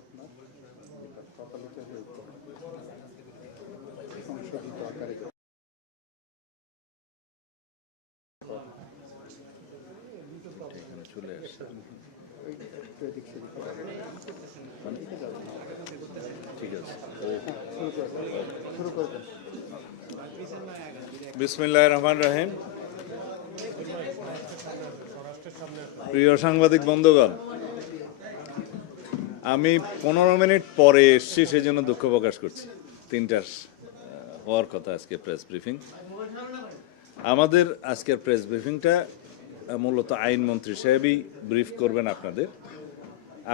আপনার কপালিত সংশোধিত আকারে চলে আসছে। ঠিক আছে, শুরু করে দেন। বিসমিল্লাহির রহমানির রহিম। প্রিয় সাংবাদিক বন্ধুগণ, আমি 15 মিনিট পরে এসেছি, সেই জন্য দুঃখ প্রকাশ করছি। 3টার হওয়ার কথা আজকে প্রেস ব্রিফিং। আমাদের আজকের প্রেস ব্রিফিংটা মূলত আইনমন্ত্রী সাহেবই ব্রিফ করবেন আপনাদের।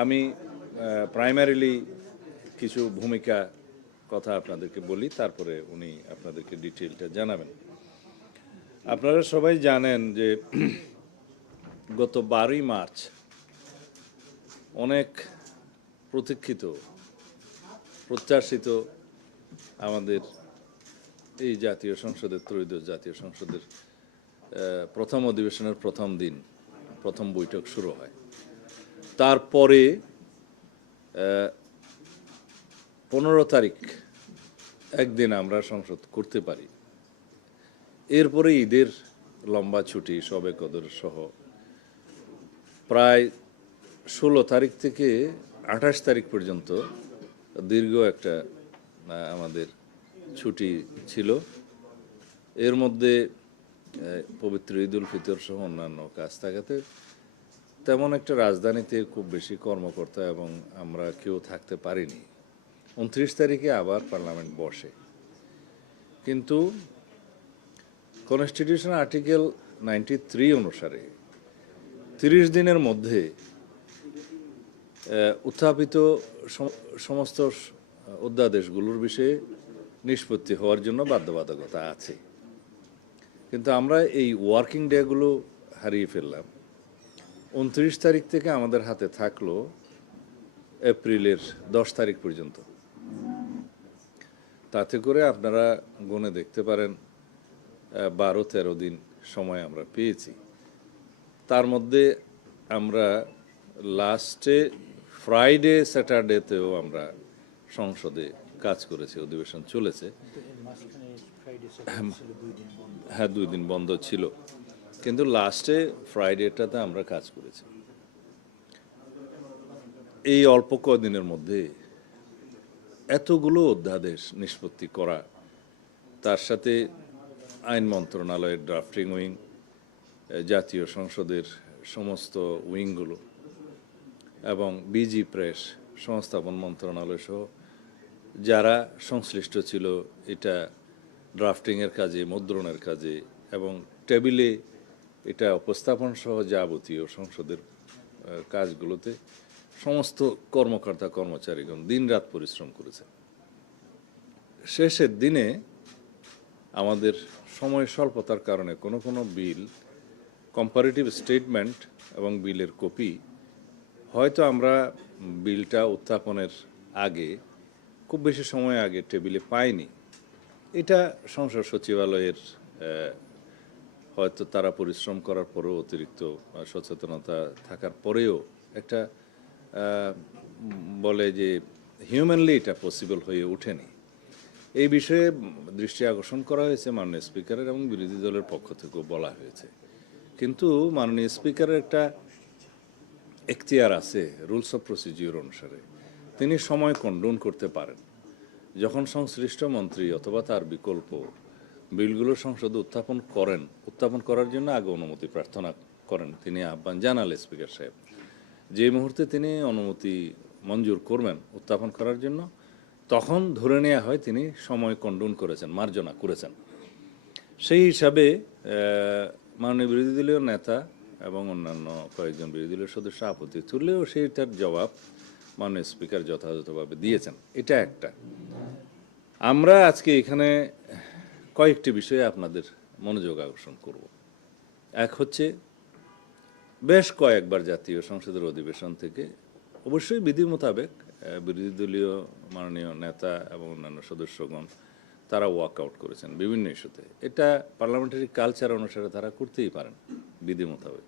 আমি প্রাইমারিলি কিছু ভূমিকা কথা আপনাদেরকে বলি, তারপরে উনি আপনাদেরকে ডিটেইলটা জানাবেন। আপনারা সবাই জানেন যে গত 12ই মার্চ অনেক প্রতীক্ষিত প্রত্যাশিত আমাদের এই জাতীয় সংসদের ত্রয়োদশ জাতীয় সংসদের প্রথম অধিবেশনের প্রথম দিন প্রথম বৈঠক শুরু হয়। তারপরে 15 তারিখ একদিন আমরা সংসদ করতে পারি। এরপরে ঈদের লম্বা ছুটি, শবে কদর সহ প্রায় 16 তারিখ থেকে 28 তারিখ পর্যন্ত দীর্ঘ একটা আমাদের ছুটি ছিল। এর মধ্যে পবিত্র ঈদ উল ফিতর সহ অন্যান্য কাজ থাকাতে তেমন একটা রাজধানীতে খুব বেশি কর্মকর্তা এবং আমরা কেউ থাকতে পারিনি। 29 তারিখে আবার পার্লামেন্ট বসে, কিন্তু কনস্টিটিউশন আর্টিকেল 93 অনুসারে 30 দিনের মধ্যে উত্থাপিত সমস্ত অধ্যাদেশগুলোর বিষয়ে নিষ্পত্তি হওয়ার জন্য বাধ্যবাধকতা আছে। কিন্তু আমরা এই ওয়ার্কিং ডেগুলো হারিয়ে ফেললাম। 29 তারিখ থেকে আমাদের হাতে থাকলো এপ্রিলের 10 তারিখ পর্যন্ত। তাতে করে আপনারা গুনে দেখতে পারেন 12-13 দিন সময় আমরা পেয়েছি। তার মধ্যে আমরা লাস্টে ফ্রাইডে স্যাটারডেতেও আমরা সংসদে কাজ করেছি, অধিবেশন চলেছে। হ্যাঁ, 2 দিন বন্ধ ছিল, কিন্তু লাস্টে ফ্রাইডেটাতে আমরা কাজ করেছি। এই অল্প কদিনের মধ্যে এতগুলো অধ্যাদেশ নিষ্পত্তি করা, তার সাথে আইন মন্ত্রণালয়ের ড্রাফটিং উইং, জাতীয় সংসদের সমস্ত উইংগুলো এবং বিজি প্রেস, সংস্থাপন মন্ত্রণালয় সহ যারা সংশ্লিষ্ট ছিল এটা ড্রাফটিংয়ের কাজে, মুদ্রণের কাজে এবং টেবিলে এটা উপস্থাপন সহ যাবতীয় সংসদের কাজগুলোতে সমস্ত কর্মকর্তা কর্মচারীগণ দিনরাত পরিশ্রম করেছে। শেষের দিনে আমাদের সময় স্বল্পতার কারণে কোনো কোনো বিল, কম্পারেটিভ স্টেটমেন্ট এবং বিলের কপি হয়তো আমরা বিলটা উত্থাপনের আগে, খুব বেশি সময় আগে টেবিলে পাইনি। এটা সংসদ সচিবালয়ের হয়তো তারা পরিশ্রম করার পরেও, অতিরিক্ত সচেতনতা থাকার পরেও একটা বলে যে হিউম্যানলি এটা পসিবল হয়ে ওঠেনি। এই বিষয়ে দৃষ্টি আকর্ষণ করা হয়েছে মাননীয় স্পিকারের এবং বিরোধী দলের পক্ষ থেকেও বলা হয়েছে। কিন্তু মাননীয় স্পিকারের একটা এখতিয়ার আছে রুলস অফ প্রসিডিওর অনুসারে, তিনি সময় কন্ডোন করতে পারেন। যখন সংশ্লিষ্ট মন্ত্রী অথবা তার বিকল্প বিলগুলো সংসদে উত্থাপন করার জন্য আগে অনুমতি প্রার্থনা করেন, তিনি আহ্বান জানালে স্পিকার সাহেব, যে মুহূর্তে তিনি অনুমতি মঞ্জুর করবেন উত্থাপন করার জন্য, তখন ধরে নেওয়া হয় তিনি সময় কন্ডোন করেছেন, মার্জনা করেছেন। সেই হিসাবে মাননীয় বিরোধী দলীয় নেতা এবং অন্যান্য কয়েকজন বিরোধী দলীয় সদস্য আপত্তি তুললেও সেইটার জবাব মাননীয় স্পিকার যথাযথভাবে দিয়েছেন। এটা একটা। আমরা আজকে এখানে কয়েকটি বিষয়ে আপনাদের মনোযোগ আকর্ষণ করব। এক হচ্ছে, বেশ কয়েকবার জাতীয় সংসদের অধিবেশন থেকে অবশ্যই বিধি মোতাবেক বিরোধী দলীয় মাননীয় নেতা এবং অন্যান্য সদস্যগণ তারা ওয়াক আউট করেছেন বিভিন্ন ইস্যুতে। এটা পার্লামেন্টারি কালচার অনুসারে তারা করতেই পারেন বিধি মোতাবেক।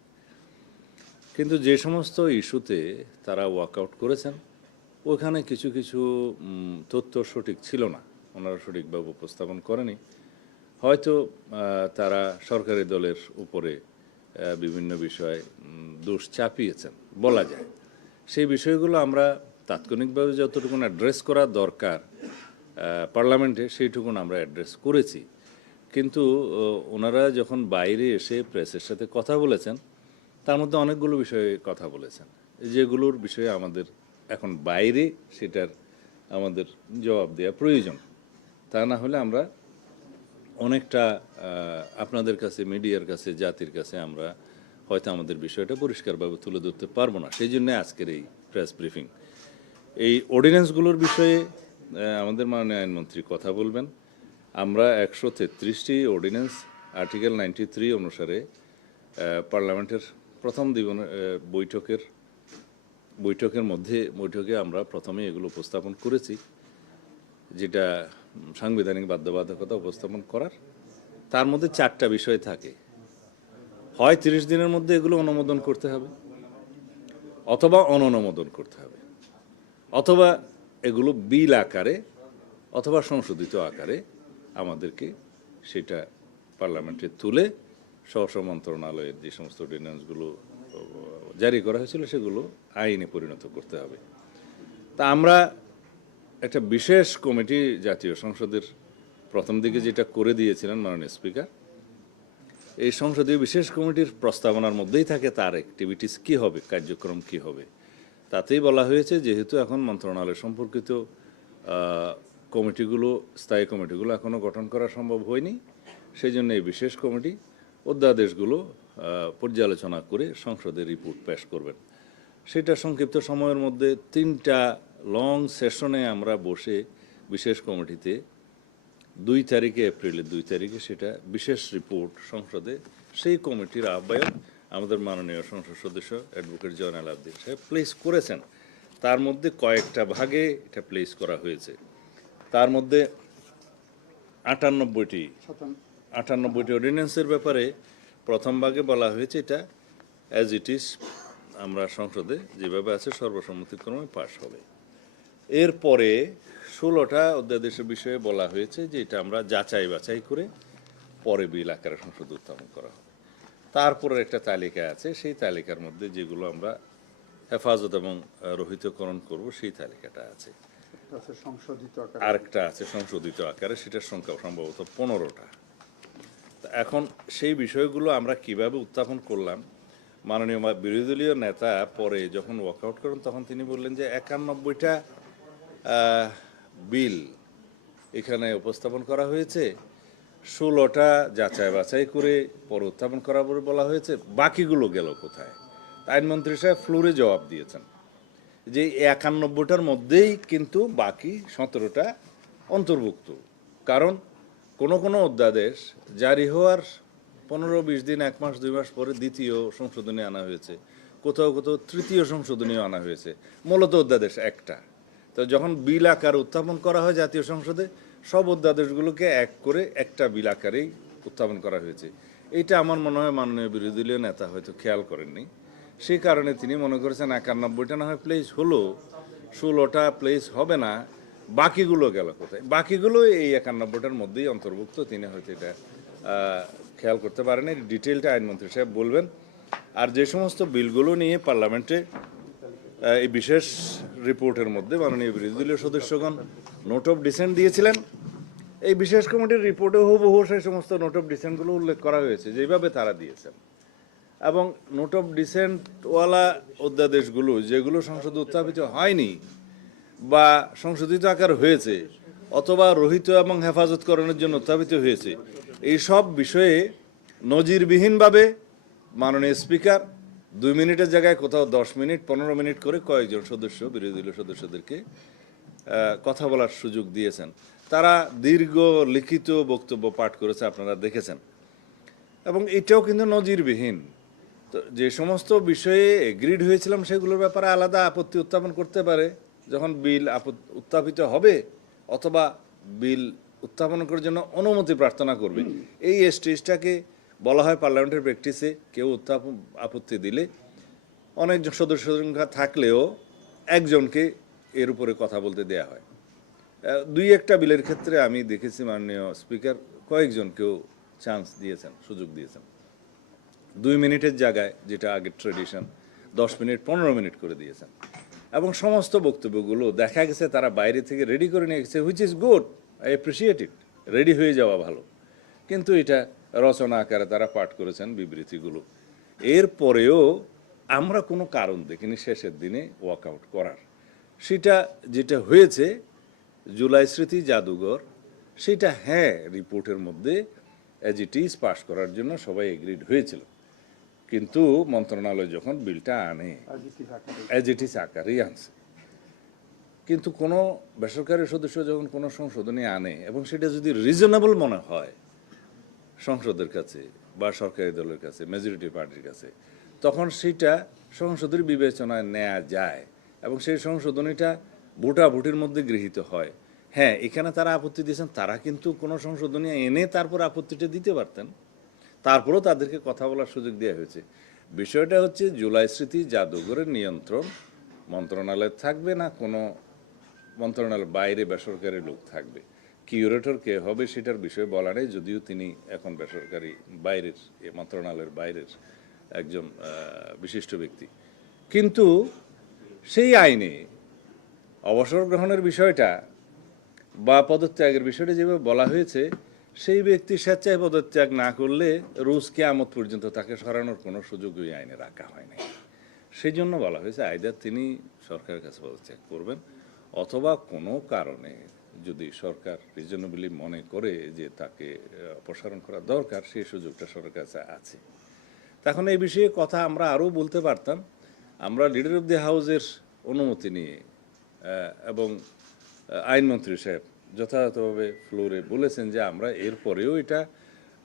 কিন্তু যে সমস্ত ইস্যুতে তারা ওয়াক আউট করেছেন ওখানে কিছু কিছু তথ্য সঠিক ছিল না, ওনারা সঠিকভাবে উপস্থাপন করেনি। হয়তো তারা সরকারি দলের উপরে বিভিন্ন বিষয়ে দোষ চাপিয়েছেন বলা যায়। সেই বিষয়গুলো আমরা তাৎক্ষণিকভাবে যতটুকু অ্যাড্রেস করা দরকার পার্লামেন্টে সেইটুকুন আমরা অ্যাড্রেস করেছি। কিন্তু ওনারা যখন বাইরে এসে প্রেসের সাথে কথা বলেছেন, তার মধ্যে অনেকগুলো বিষয়ে কথা বলেছেন যেগুলোর বিষয়ে আমাদের এখন বাইরে সেটার আমাদের জবাব দেওয়া প্রয়োজন। তা না হলে আমরা অনেকটা আপনাদের কাছে, মিডিয়ার কাছে, জাতির কাছে আমরা হয়তো আমাদের বিষয়টা পরিষ্কারভাবে তুলে ধরতে পারবো না। সেই জন্য আজকের এই প্রেস ব্রিফিং। এই অর্ডিন্যান্সগুলোর বিষয়ে আমাদের মাননীয় আইনমন্ত্রী কথা বলবেন। আমরা 133টি অর্ডিন্যান্স আর্টিকেল 93 অনুসারে পার্লামেন্টের প্রথম বৈঠকে আমরা প্রথমে এগুলো উপস্থাপন করেছি, যেটা সাংবিধানিক বাধ্যবাধকতা উপস্থাপন করার। তার মধ্যে 4টা বিষয় থাকে। হয় 30 দিনের মধ্যে এগুলো অনুমোদন করতে হবে, অথবা অননুমোদন করতে হবে, অথবা এগুলো বিল আকারে অথবা সংশোধিত আকারে আমাদেরকে সেটা পার্লামেন্টে তুলে স্ব মন্ত্রণালয়ের যে সমস্ত অর্ডিন্যান্সগুলো জারি করা হয়েছিল সেগুলো আইনে পরিণত করতে হবে। তা আমরা একটা বিশেষ কমিটি জাতীয় সংসদের প্রথম দিকে যেটা করে দিয়েছিলেন মাননীয় স্পিকার, এই সংসদীয় বিশেষ কমিটির প্রস্তাবনার মধ্যেই থাকে তার অ্যাক্টিভিটিস কী হবে, কার্যক্রম কী হবে। তাতেই বলা হয়েছে যেহেতু এখন মন্ত্রণালয় সম্পর্কিত কমিটিগুলো, স্থায়ী কমিটিগুলো এখনও গঠন করা সম্ভব হয়নি, সেই জন্য এই বিশেষ কমিটি অধ্যাদেশগুলো পর্যালোচনা করে সংসদে রিপোর্ট পেশ করবেন। সেটা সংক্ষিপ্ত সময়ের মধ্যে 3টা লং সেশনে আমরা বসে বিশেষ কমিটিতে এপ্রিলের 2 তারিখে সেটা বিশেষ রিপোর্ট সংসদে, সেই কমিটির আহ্বায়ক আমাদের মাননীয় সংসদ সদস্য অ্যাডভোকেট জয়নাল আবদীন সাহেব প্লেস করেছেন। তার মধ্যে কয়েকটা ভাগে এটা প্লেস করা হয়েছে। তার মধ্যে 98টি অর্ডিন্যান্সের ব্যাপারে প্রথম ভাগে বলা হয়েছে এটা অ্যাজ ইট ইজ আমরা সংসদে যেভাবে আছে সর্বসম্মতিক্রমে পাশ হবে। এরপরে 16টা অধ্যাদেশের বিষয়ে বলা হয়েছে যে এটা আমরা যাচাই বাছাই করে পরে বিল আকারে সংসদে উত্থাপন করা হবে। তারপরে একটা তালিকা আছে, সেই তালিকার মধ্যে যেগুলো আমরা হেফাজত এবং রহিতকরণ করব সেই তালিকাটা আছে। আরেকটা আছে সংশোধিত আকারে, সেটার সংখ্যা সম্ভবত 15টা। এখন সেই বিষয়গুলো আমরা কিভাবে উত্থাপন করলাম, মাননীয় বিরোধী দলীয় নেতা পরে যখন ওয়াকআউট করেন তখন তিনি বললেন যে 91টা বিল এখানে উপস্থাপন করা হয়েছে, 16টা যাচাই বাছাই করে পরে উত্থাপন করা বলে বলা হয়েছে, বাকিগুলো গেল কোথায়? আইনমন্ত্রী সাহেব ফ্লোরে জবাব দিয়েছেন যে 91টার মধ্যেই কিন্তু বাকি 17টা অন্তর্ভুক্ত। কারণ কোনো অধ্যাদেশ জারি হওয়ার 15-20 দিন, 1 মাস 2 মাস পরে দ্বিতীয় সংশোধনী আনা হয়েছে, কোথাও তৃতীয় সংশোধনীও আনা হয়েছে। মূলত অধ্যাদেশ একটা। তো যখন বিল আকার উত্থাপন করা হয় জাতীয় সংসদে, সব অধ্যাদেশগুলোকে এক করে একটা বিল আকারেই উত্থাপন করা হয়েছে। এইটা আমার মনে হয় মাননীয় বিরোধী দলীয় নেতা হয়তো খেয়াল করেননি। সেই কারণে তিনি মনে করেছেন 91টা না হয় প্লেস হলো, 16টা প্লেস হবে না, বাকিগুলো গেল কোথায়? বাকিগুলো এই 91টার মধ্যেই অন্তর্ভুক্ত। তিনি হয়তো এটা খেয়াল করতে পারেন। ডিটেলটা আইনমন্ত্রী সাহেব বলবেন। আর যে সমস্ত বিলগুলো নিয়ে পার্লামেন্টে এই বিশেষ রিপোর্টের মধ্যে মাননীয় বিরোধী দলীয় সদস্যগণ নোট অফ ডিসেন্ট দিয়েছিলেন, এই বিশেষ কমিটির রিপোর্টে হুবহু সেই সমস্ত নোট অফ ডিসেন্টগুলো উল্লেখ করা হয়েছে যেভাবে তারা দিয়েছেন। এবং নোট অফ ডিসেন্টওয়ালা অধ্যাদেশগুলো যেগুলো সংসদে উত্থাপিত হয়নি বা সংশোধিত আকার হয়েছে অথবা রহিত এবং হেফাজতকরণের জন্য উত্থাপিত হয়েছে, এই সব বিষয়ে নজিরবিহীনভাবে মাননীয় স্পিকার 2 মিনিটের জায়গায় কোথাও 10 মিনিট 15 মিনিট করে কয়েকজন সদস্য, বিরোধী দলীয় সদস্যদেরকে কথা বলার সুযোগ দিয়েছেন। তারা দীর্ঘ লিখিত বক্তব্য পাঠ করেছে, আপনারা দেখেছেন। এবং এটাও কিন্তু নজিরবিহীন। তো যে সমস্ত বিষয়ে এগ্রিড হয়েছিলাম সেগুলোর ব্যাপারে আলাদা আপত্তি উত্থাপন করতে পারে যখন বিল উত্থাপিত হবে, অথবা বিল উত্থাপন করার জন্য অনুমতি প্রার্থনা করবে। এই স্টেজটাকে বলা হয় পার্লামেন্টের প্র্যাকটিসে, কেউ আপত্তি দিলে অনেক সদস্য সংখ্যা থাকলেও একজনকে এর উপরে কথা বলতে দেয়া হয়। দুই একটা বিলের ক্ষেত্রে আমি দেখেছি মাননীয় স্পিকার কয়েকজনকেও চান্স দিয়েছেন, সুযোগ দিয়েছেন। 2 মিনিটের জায়গায় যেটা আগের ট্রেডিশন 10 মিনিট 15 মিনিট করে দিয়েছেন, এবং সমস্ত বক্তব্যগুলো দেখা গেছে তারা বাইরে থেকে রেডি করে নিয়ে গেছে, which is good, I appreciate it, ready হয়ে যাওয়া ভালো। কিন্তু এটা রচনা আকারে তারা পাঠ করেছেন বিবৃতিগুলো। এরপরেও আমরা কোনো কারণ দেখিনি শেষের দিনে ওয়াকআউট করার। সেটা যেটা হয়েছে জুলাই স্মৃতি জাদুঘর, সেটা হ্যাঁ রিপোর্টের মধ্যে অ্যাজ ইট ইজ পাস করার জন্য সবাই এগ্রিড হয়েছিল, কিন্তু মন্ত্রণালয় যখন বিলটা আনে অ্যাজ ইট ইজ আকারেই আনছে। কিন্তু কোনো বেসরকারি সদস্য যখন কোনো সংশোধনী আনে এবং সেটা যদি রিজনেবল মনে হয় সংসদের কাছে বা সরকারি দলের কাছে, মেজরিটি পার্টির কাছে, তখন সেটা সংসদের বিবেচনায় নেওয়া যায় এবং সেই সংশোধনীটা ভোটাভুটির মধ্যে গৃহীত হয়। হ্যাঁ, এখানে তারা আপত্তি দিয়েছেন, তারা কিন্তু কোনো সংশোধনী এনে তারপর আপত্তিটা দিতে পারতেন, তারপরেও তাদেরকে কথা বলার সুযোগ দেওয়া হয়েছে। বিষয়টা হচ্ছে জুলাই স্মৃতি জাদুঘরের নিয়ন্ত্রণ মন্ত্রণালয়ে থাকবে না কোনো মন্ত্রণালয়ের বাইরে বেসরকারি লোক থাকবে। কিউরেটর কে হবে সেটার বিষয়ে বলা নেই, যদিও তিনি এখন বেসরকারি বাইরের মন্ত্রণালয়ের বাইরের একজন বিশিষ্ট ব্যক্তি। কিন্তু সেই আইনে অবসর গ্রহণের বিষয়টা বা পদত্যাগের বিষয়টা যেভাবে বলা হয়েছে, সেই ব্যক্তি স্বেচ্ছায় পদত্যাগ না করলে রোজ কিয়ামত পর্যন্ত তাকে সরানোর কোনো সুযোগ ওই আইনে রাখা হয় নাই। সেই জন্য বলা হয়েছে আইদার তিনি সরকারের কাছে পদত্যাগ করবেন, অথবা কোনো কারণে যদি সরকার রিজনেবলি মনে করে যে তাকে অপসারণ করা দরকার, সেই সুযোগটা সরকারের কাছে আছে। তখন এই বিষয়ে কথা আমরা আরও বলতে পারতাম। আমরা লিডার অফ দি হাউসের অনুমতি নিয়ে এবং আইনমন্ত্রী সাহেব যথাযথভাবে ফ্লোরে বলেছেন যে আমরা এরপরেও এটা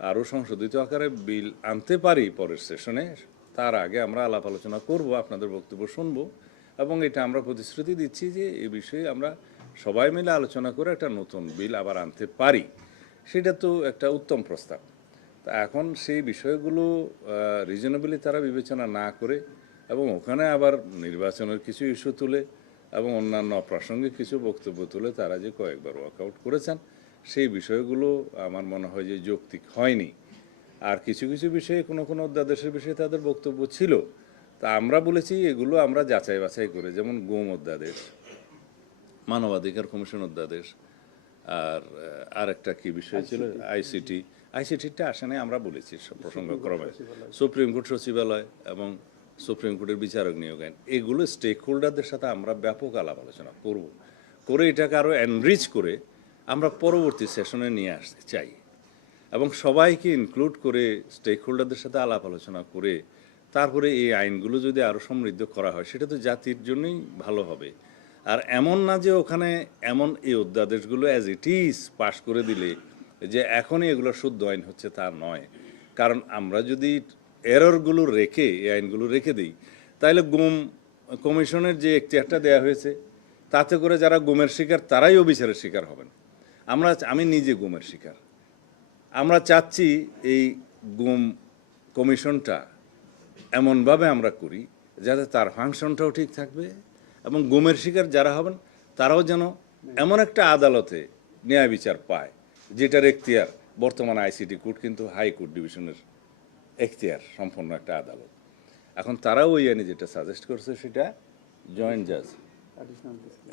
আরও সংশোধিত আকারে বিল আনতে পারি পরের সেশনে, তার আগে আমরা আলাপ আলোচনা করব, আপনাদের বক্তব্য শুনব, এবং এটা আমরা প্রতিশ্রুতি দিচ্ছি যে এই বিষয়ে আমরা সবাই মিলে আলোচনা করে একটা নতুন বিল আবার আনতে পারি। সেটা তো একটা উত্তম প্রস্তাব। তা এখন সেই বিষয়গুলো রিজনেবলি তারা বিবেচনা না করে এবং ওখানে আবার নির্বাচনের কিছু ইস্যু তুলে এবং অন্যান্য অপ্রাসঙ্গিক কিছু বক্তব্য তুলে তারা যে কয়েকবার ওয়াকআউট করেছেন, সেই বিষয়গুলো আমার মনে হয় যে যৌক্তিক হয়নি। আর কিছু কিছু বিষয়ে কোনো কোনো অধ্যাদেশের বিষয়ে তাদের বক্তব্য ছিল, তা আমরা বলেছি এগুলো আমরা যাচাই বাছাই করে, যেমন গুম অধ্যাদেশ, মানবাধিকার কমিশন অধ্যাদেশ, আর আরেকটা কি বিষয় ছিল আইসিটিটা আসে নাই, আমরা বলেছি প্রসঙ্গক্রমে সুপ্রিম কোর্ট সচিবালয় এবং সুপ্রিম কোর্টের বিচারক নিয়োগ আইন, এগুলো স্টেক হোল্ডারদের সাথে আমরা ব্যাপক আলাপ আলোচনা করব, করে এটাকে আরও এনরিচ করে আমরা পরবর্তী সেশনে নিয়ে আসতে চাই এবং সবাইকে ইনক্লুড করে স্টেক হোল্ডারদের সাথে আলাপ আলোচনা করে তারপরে এই আইনগুলো যদি আরও সমৃদ্ধ করা হয়, সেটা তো জাতির জন্যই ভালো হবে। আর এমন না যে ওখানে এমন এই অধ্যাদেশগুলো অ্যাজ ইট ইজ পাশ করে দিলে যে এখনই এগুলো শুদ্ধ আইন হচ্ছে, তা নয়। কারণ আমরা যদি এররগুলো রেখে এই আইনগুলো রেখে দিই, তাহলে গুম কমিশনের যে এখতিয়ারটা দেওয়া হয়েছে, তাতে করে যারা গুমের শিকার তারাই অবিচারের শিকার হবেন। আমি নিজে গুমের শিকার। আমরা চাচ্ছি এই গুম কমিশনটা এমনভাবে আমরা করি যাতে তার ফাংশনটাও ঠিক থাকবে এবং গুমের শিকার যারা হবেন তারাও যেন এমন একটা আদালতে ন্যায় বিচার পায় যেটার এখতিয়ার, বর্তমান আইসিটি কোর্ট কিন্তু হাইকোর্ট ডিভিশনের এখতিয়ার সম্পন্ন একটা আদালত। এখন তারাও ওই আইনে যেটা সাজেস্ট করছে সেটা জয়েন্ট জাজ,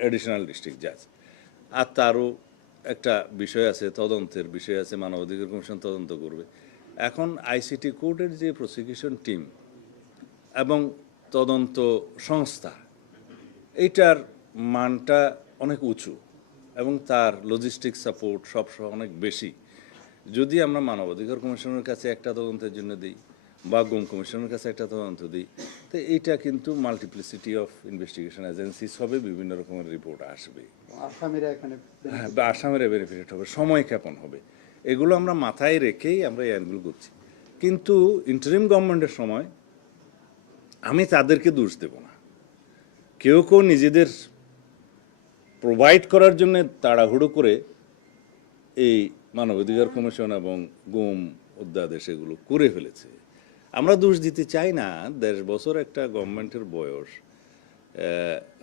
অ্যাডিশনাল ডিস্ট্রিক্ট জাজ। আর তারও একটা বিষয় আছে, তদন্তের বিষয় আছে, মানবাধিকার কমিশন তদন্ত করবে। এখন আইসিটি কোর্টের যে প্রসিকিউশন টিম এবং তদন্ত সংস্থা, এইটার মানটা অনেক উঁচু এবং তার লজিস্টিক সাপোর্ট সবসহ অনেক বেশি। যদি আমরা মানবাধিকার কমিশনের কাছে একটা তদন্তের জন্য দিই বা গুম কমিশনের কাছে একটা তদন্ত দিই, তো এইটা কিন্তু মাল্টিপ্লিসিটি অফ ইনভেস্টিগেশন এজেন্সিস হবে, বিভিন্ন রকমের রিপোর্ট আসবে, আসামিরা বেনিফিট হবে, সময় ক্ষেপণ হবে। এগুলো আমরা মাথায় রেখেই আমরা এই আইনগুলো করছি। কিন্তু ইন্টারিম গভর্নমেন্টের সময় আমি তাদেরকে দোষ দেব না। কেউ কেউ নিজেদের প্রোভাইড করার জন্য তাড়াহুড়ো করে এই মানবাধিকার কমিশন এবং গুম অধ্যাদেশ এগুলো করে ফেলেছে। আমরা দোষ দিতে চাই না। 10 বছর একটা গভর্নমেন্টের বয়স,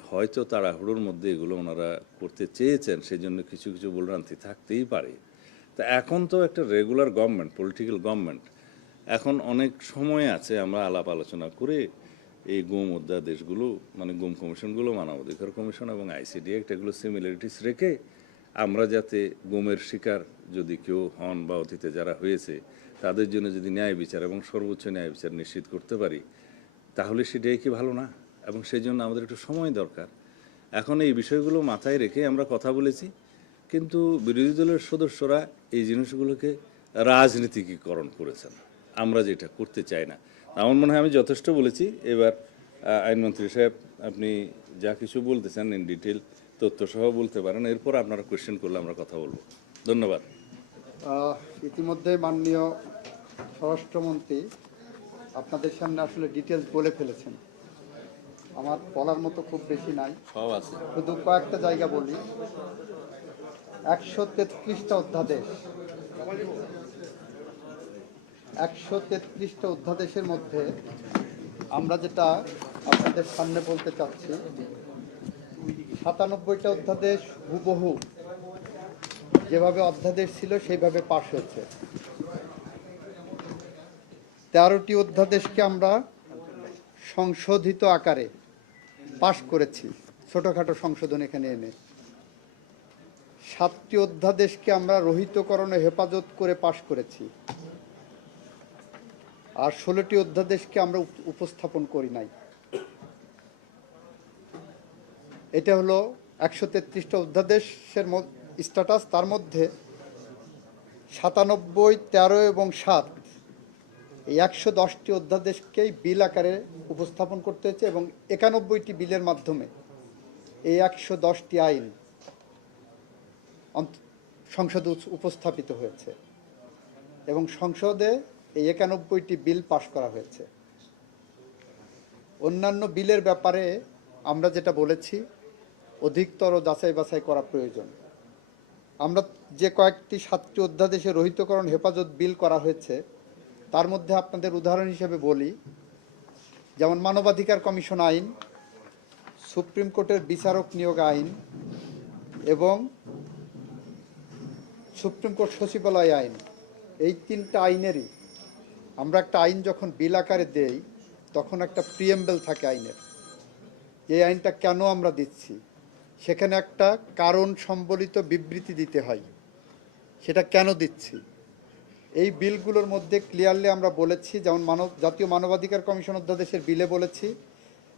হয়তো তাড়াহুড়োর মধ্যে এগুলো ওনারা করতে চেয়েছেন, সেই জন্য কিছু কিছু ভুলভ্রান্তি থাকতেই পারে। তা এখন তো একটা রেগুলার গভর্নমেন্ট, পলিটিক্যাল গভর্নমেন্ট, এখন অনেক সময় আছে আমরা আলাপ আলোচনা করে এই গুম অধ্যাদেশগুলো, মানে গুম কমিশনগুলো, মানবাধিকার কমিশন এবং আইসিডি অ্যাক্ট, এগুলো সিমিলারিটিস রেখে আমরা যাতে গুমের শিকার যদি কেউ হন বা অতীতে যারা হয়েছে তাদের জন্য যদি ন্যায় বিচার এবং সর্বোচ্চ ন্যায় বিচার নিশ্চিত করতে পারি, তাহলে সেটাই কি ভালো না? এবং সেই জন্য আমাদের একটু সময় দরকার। এখন এই বিষয়গুলো মাথায় রেখে আমরা কথা বলেছি, কিন্তু বিরোধী দলের সদস্যরা এই জিনিসগুলোকে রাজনীতিকীকরণ করেছেন, আমরা যেটা করতে চাই না। আমার মনে হয় আমি যথেষ্ট বলেছি। এবার আইনমন্ত্রী সাহেব, আপনি যা কিছু বলতেছেন ইন ডিটেল তথ্যসহ বলতে পারেন, এরপর আপনারা কোয়েশ্চেন করলে আমরা কথা বলবো। ধন্যবাদ। ইতিমধ্যে মাননীয় স্বরাষ্ট্রমন্ত্রী আপনাদের সামনে আসলে ডিটেলস বলে ফেলেছেন। আমার বলার মতো খুব বেশি নাই, সব আছে। শুধু কয়েকটা জায়গা বলি। 133টা অধ্যাদেশ, 133টা অধ্যাদেশের মধ্যে আমরা যেটা আপনাদের সামনে বলতে চাচ্ছি, 97টা অধ্যাদেশ হুবহু যেভাবে অধ্যাদেশ ছিল সেইভাবে পাশ হয়েছে। 13টি অধ্যাদেশকে আমরা সংশোধিত আকারে পাশ করেছি, ছোটোখাটো সংশোধন এখানে এনে। 7টি অধ্যাদেশকে আমরা রহিতকরণে হেফাজত করে পাশ করেছি, আর 16টি অধ্যাদেশকে আমরা উপস্থাপন করি নাই। এটা হলো 133টা অধ্যাদেশের স্ট্যাটাস। তার মধ্যে 97, 13 এবং 7 এই 110টি অধ্যাদেশকেই বিল আকারে উপস্থাপন করতে হয়েছে, এবং 91টি বিলের মাধ্যমে এই 110টি আইন সংসদে উপস্থাপিত হয়েছে, এবং সংসদে এই 91টি বিল পাশ করা হয়েছে। অন্যান্য বিলের ব্যাপারে আমরা যেটা বলেছি, অধিকতর যাচাই বাছাই করা প্রয়োজন। আমরা যে কয়েকটি 7টি অধ্যাদেশে রহিতকরণ হেফাজত বিল করা হয়েছে, তার মধ্যে আপনাদের উদাহরণ হিসেবে বলি, যেমন মানবাধিকার কমিশন আইন, সুপ্রিম কোর্টের বিচারক নিয়োগ আইন এবং সুপ্রিম কোর্ট সচিবালয় আইন। এই 3টা আইনেরই আমরা একটা আইন যখন বিল আকারে দেই, তখন একটা প্রিএম্বল থাকে আইনের, এই আইনটা কেন আমরা দিচ্ছি, সেখানে একটা কারণ সম্বলিত বিবৃতি দিতে হয়, সেটা কেন দিচ্ছি। এই বিলগুলোর মধ্যে ক্লিয়ারলি আমরা বলেছি, যেমন জাতীয় মানবাধিকার কমিশন অধ্যাদেশের বিলে বলেছি,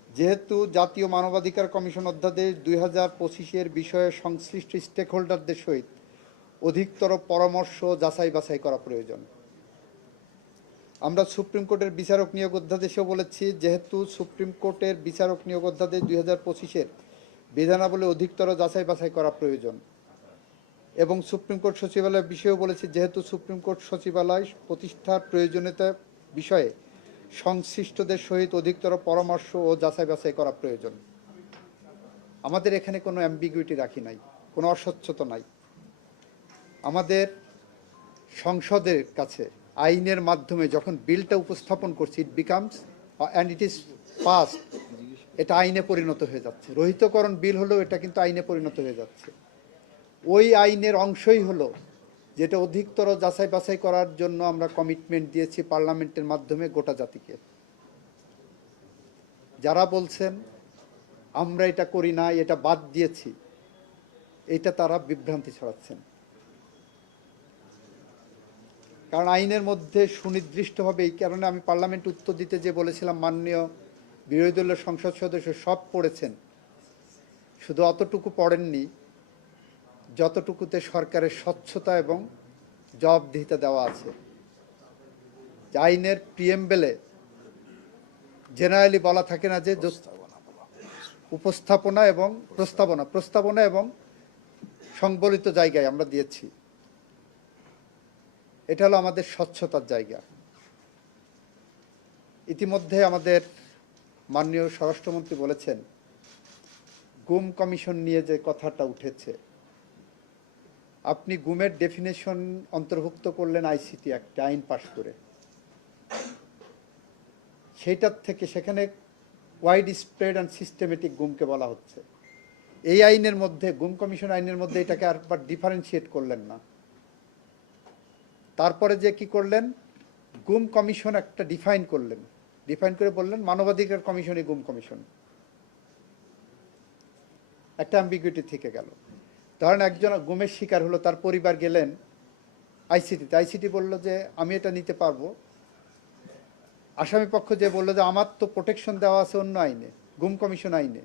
যেহেতু জাতীয় মানবাধিকার কমিশন অধ্যাদেশ 2025-এর বিষয়ে সংশ্লিষ্ট স্টেক হোল্ডারদের সহিত অধিকতর পরামর্শ যাচাই বাছাই করা প্রয়োজন। আমরা সুপ্রিম কোর্টের বিচারক নিয়োগ অধ্যাদেশেও বলেছি, যেহেতু সুপ্রিম কোর্টের বিচারক নিয়োগ অধ্যাদেশ 2025-এর বিধানাবলী অধিকতর যাচাই বাছাই করা প্রয়োজন। এবং সুপ্রিম কোর্ট সচিবালয়ের বিষয়েও বলেছি, যেহেতু সুপ্রিম কোর্ট সচিবালয় প্রতিষ্ঠার প্রয়োজনীয়তা বিষয়ে সংশ্লিষ্টদের সহিত অধিকতর পরামর্শ ও যাচাই বাছাই করা প্রয়োজন। আমাদের এখানে কোনো অ্যাম্বিগুইটি রাখি নাই, কোনো অস্বচ্ছতা নাই। আমাদের সংসদের কাছে আইনের মাধ্যমে যখন বিলটা উপস্থাপন করছি, it becomes and it is past, এটা আইনে পরিণত হয়ে যাচ্ছে। রহিতকরণ বিল হলেও এটা কিন্তু আইনে পরিণত হয়ে যাচ্ছে। ওই আইনের অংশই হলো যেটা অধিকতর যাচাই বাছাই করার জন্য আমরা কমিটমেন্ট দিয়েছি পার্লামেন্টের মাধ্যমে গোটা জাতিকে। যারা বলছেন আমরা এটা করি না, এটা বাদ দিয়েছি, এটা তারা বিভ্রান্তি ছড়াচ্ছেন। কারণ আইনের মধ্যে সুনির্দিষ্টভাবে, এই কারণে আমি পার্লামেন্ট উত্তর দিতে যে বলেছিলাম, মাননীয় বিরোধী দলের সংসদ সদস্য সব পড়েছেন, শুধু অতটুকু পড়েননি যতটুকুতে সরকারের স্বচ্ছতা এবং জবাবদিহিতা দেওয়া আছে। আইনের প্রিএম্বলে জেনারেলি বলা থাকে না যে উপস্থাপনা এবং প্রস্তাবনা এবং সংবলিত জায়গায় আমরা দিয়েছি। এটা হলো আমাদের স্বচ্ছতার জায়গা। ইতিমধ্যে আমাদের মাননীয় স্বরাষ্ট্রমন্ত্রী বলেছেন, গুম কমিশন নিয়ে যে কথাটা উঠেছে, আপনি গুমের ডেফিনেশন অন্তর্ভুক্ত করলেন আইসিটি একটা আইন পাশ করে, সেইটার থেকে সেখানে ওয়াইড স্প্রেড অ্যান্ড সিস্টেমেটিক গুমকে বলা হচ্ছে। এই আইনের মধ্যে, গুম কমিশন আইনের মধ্যে এটাকে আরবার ডিফারেন্সিয়েট করলেন না। তারপরে যে কি করলেন, গুম কমিশন একটা ডিফাইন করলেন, ডিফাইন করে বললেন মানবাধিকার কমিশনই গুম কমিশন। একটা অ্যাম্বিগুইটি থেকে গেল। ধরেন একজন গুমের শিকার হলো, তার পরিবার গেলেন আইসিটিতে, আইসিটি বলল যে আমি এটা নিতে পারবো। আসামি পক্ষ যে বললো যে আমার তো প্রোটেকশন দেওয়া আছে অন্য আইনে, গুম কমিশন আইনে,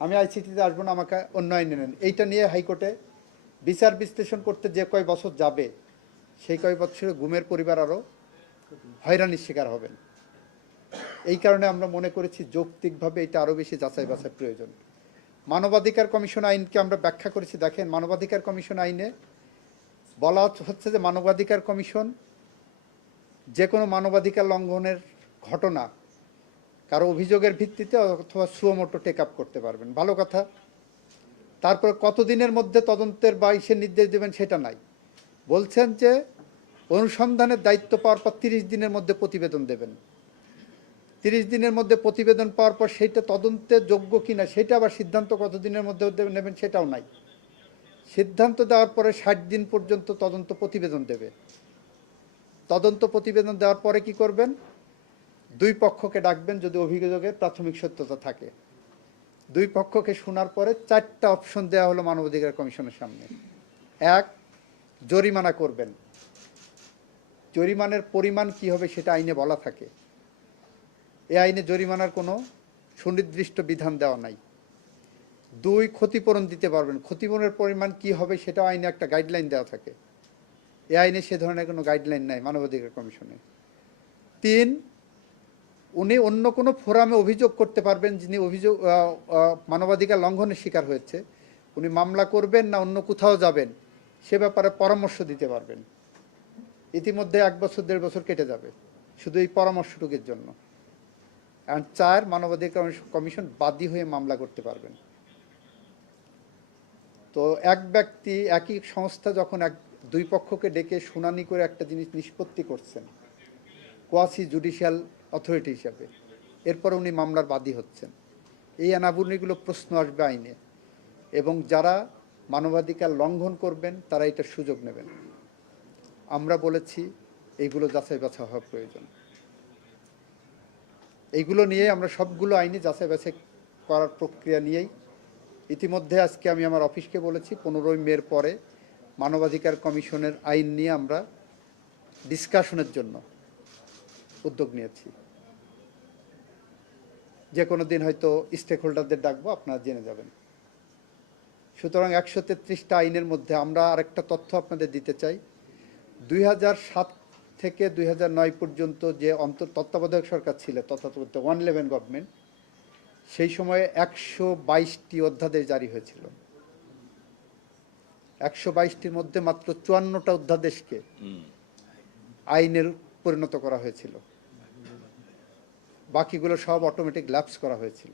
আমি আইসিটিতে আসবো না, আমাকে অন্য আইনে নেন। এইটা নিয়ে হাইকোর্টে বিচার বিশ্লেষণ করতে যে কয় বছর যাবে, সেই কয় বছরে গুমের পরিবার আরও হয়রানির শিকার হবেন। এই কারণে আমরা মনে করেছি যৌক্তিকভাবে এটা আরও বেশি যাচাই বাছাই প্রয়োজন। মানবাধিকার কমিশন আইনকে আমরা ব্যাখ্যা করেছি। দেখেন, মানবাধিকার কমিশন আইনে বলা হচ্ছে যে মানবাধিকার কমিশন যে কোনো মানবাধিকার লঙ্ঘনের ঘটনা কারো অভিযোগের ভিত্তিতে অথবা সুমোটো টেক আপ করতে পারবেন, ভালো কথা। তারপরে কতদিনের মধ্যে তদন্তের বা ইসের নির্দেশ দেবেন সেটা নাই, বলছেন যে অনুসন্ধানের দায়িত্ব পাওয়ার পর 30 দিনের মধ্যে প্রতিবেদন দেবেন। 30 দিনের মধ্যে প্রতিবেদন পাওয়ার পর সেইটা তদন্তের যোগ্য কিনা সেটা আবার সিদ্ধান্ত কতদিনের মধ্যে নেবেন সেটাও নাই। সিদ্ধান্ত দেওয়ার পরে 60 দিন পর্যন্ত তদন্ত প্রতিবেদন দেবে। তদন্ত প্রতিবেদন দেওয়ার পরে কি করবেন, দুই পক্ষকে ডাকবেন যদি অভিযোগের প্রাথমিক সত্যতা থাকে। দুই পক্ষকে শোনার পরে 4টা অপশন দেওয়া হলো মানবাধিকার কমিশনের সামনে। এক, জরিমানা করবেন। জরিমানার পরিমাণ কি হবে সেটা আইনে বলা থাকে। এই আইনে জরিমানার কোনো সুনির্দিষ্ট বিধান দেওয়া নাই। 2, ক্ষতিপূরণ দিতে পারবেন। ক্ষতিপূরণের পরিমাণ কি হবে সেটাও আইনে একটা গাইডলাইন দেওয়া থাকে। এই আইনে সে ধরনের কোনো গাইডলাইন নাই মানবাধিকার কমিশনে। 3, উনি অন্য কোনো ফোরামে অভিযোগ করতে পারবেন, যিনি অভিযোগ মানবাধিকার লঙ্ঘনের শিকার হয়েছে, উনি মামলা করবেন না অন্য কোথাও যাবেন সে ব্যাপারে পরামর্শ দিতে পারবেন। ইতিমধ্যে 1 বছর 1.5 বছর কেটে যাবে শুধু এই পরামর্শটুকুর জন্য। আর 4, মানবাধিকার কমিশন বাদী হয়ে মামলা করতে পারবেন। তো এক ব্যক্তি, একই সংস্থা যখন দুই পক্ষকে ডেকে শুনানি করে একটা জিনিস নিষ্পত্তি করছেন কোয়াসি জুডিশিয়াল অথরিটি হিসাবে, এরপর উনি মামলার বাদী হচ্ছেন, এই আনাবুনিগুলো প্রশ্ন আসবে আইনে, এবং যারা মানবাধিকার লঙ্ঘন করবেন তারা এটার সুযোগ নেবেন। আমরা বলেছি এইগুলো যাচাই বাছাই হওয়া প্রয়োজন। এইগুলো নিয়ে আমরা সবগুলো আইনে যাচাই বাছাই করার প্রক্রিয়া নিয়েই ইতিমধ্যে আজকে আমি আমার অফিসকে বলেছি 15ই মের পরে মানবাধিকার কমিশনের আইন নিয়ে আমরা ডিসকাশনের জন্য উদ্যোগ নিয়েছি। যে কোনো দিন হয়তো স্টেক হোল্ডারদের ডাকবো, আপনারা জেনে যাবেন। সুতরাং 133টা আইনের মধ্যে আমরা আরেকটা তথ্য আপনাদের দিতে চাই। 2007 থেকে 2009 পর্যন্ত যে তত্ত্বাবধায়ক সরকার ছিল, তথাকথিত 111 গভর্নমেন্ট, সেই সময়ে 122টি অধ্যাদেশ জারি হয়েছিল। 122টির মধ্যে মাত্র 54টা অধ্যাদেশকে আইনের পরিণত করা হয়েছিল, বাকিগুলো সব অটোমেটিক ল্যাপস করা হয়েছিল।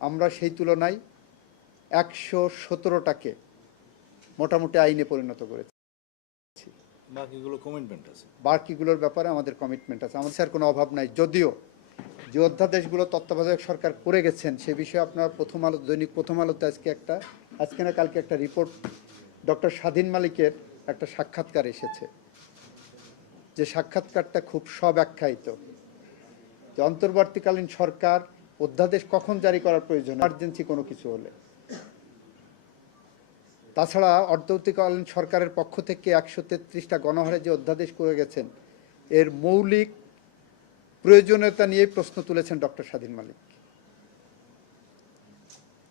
আমরা সেই তুলনায় 117টাকে মোটামুটি আইনে পরিণত করেছি। বাকিগুলো কমিটমেন্ট আছে, বাকিগুলোর ব্যাপারে আমাদের কমিটমেন্ট আছে, আমাদের স্যার কোনো অভাব নাই। যদিও যে অধ্যাদেশগুলো তত্ত্বাবধায়ক সরকার করে গেছেন সে বিষয়ে আপনার প্রথম আলো, দৈনিক প্রথম আলোতে আজকে না কালকে একটা রিপোর্ট, ডক্টর স্বাধীন মালিকের একটা সাক্ষাৎকার এসেছে, যে সাক্ষাৎকারটা খুব স্বব্যাখ্যায়িত, যে অন্তর্বর্তীকালীন সরকার অধ্যাদেশ কখন জারি করার প্রয়োজন, ইমার্জেন্সি কোনো কিছু হলে। তাছাড়া অন্তর্বর্তীকালীন সরকারের পক্ষ থেকে 133টা গণহারে যে অধ্যাদেশ করে গেছেন এর মৌলিক প্রয়োজনীয়তা নিয়ে প্রশ্ন তুলেছেন ডক্টর স্বাধীন মালিক।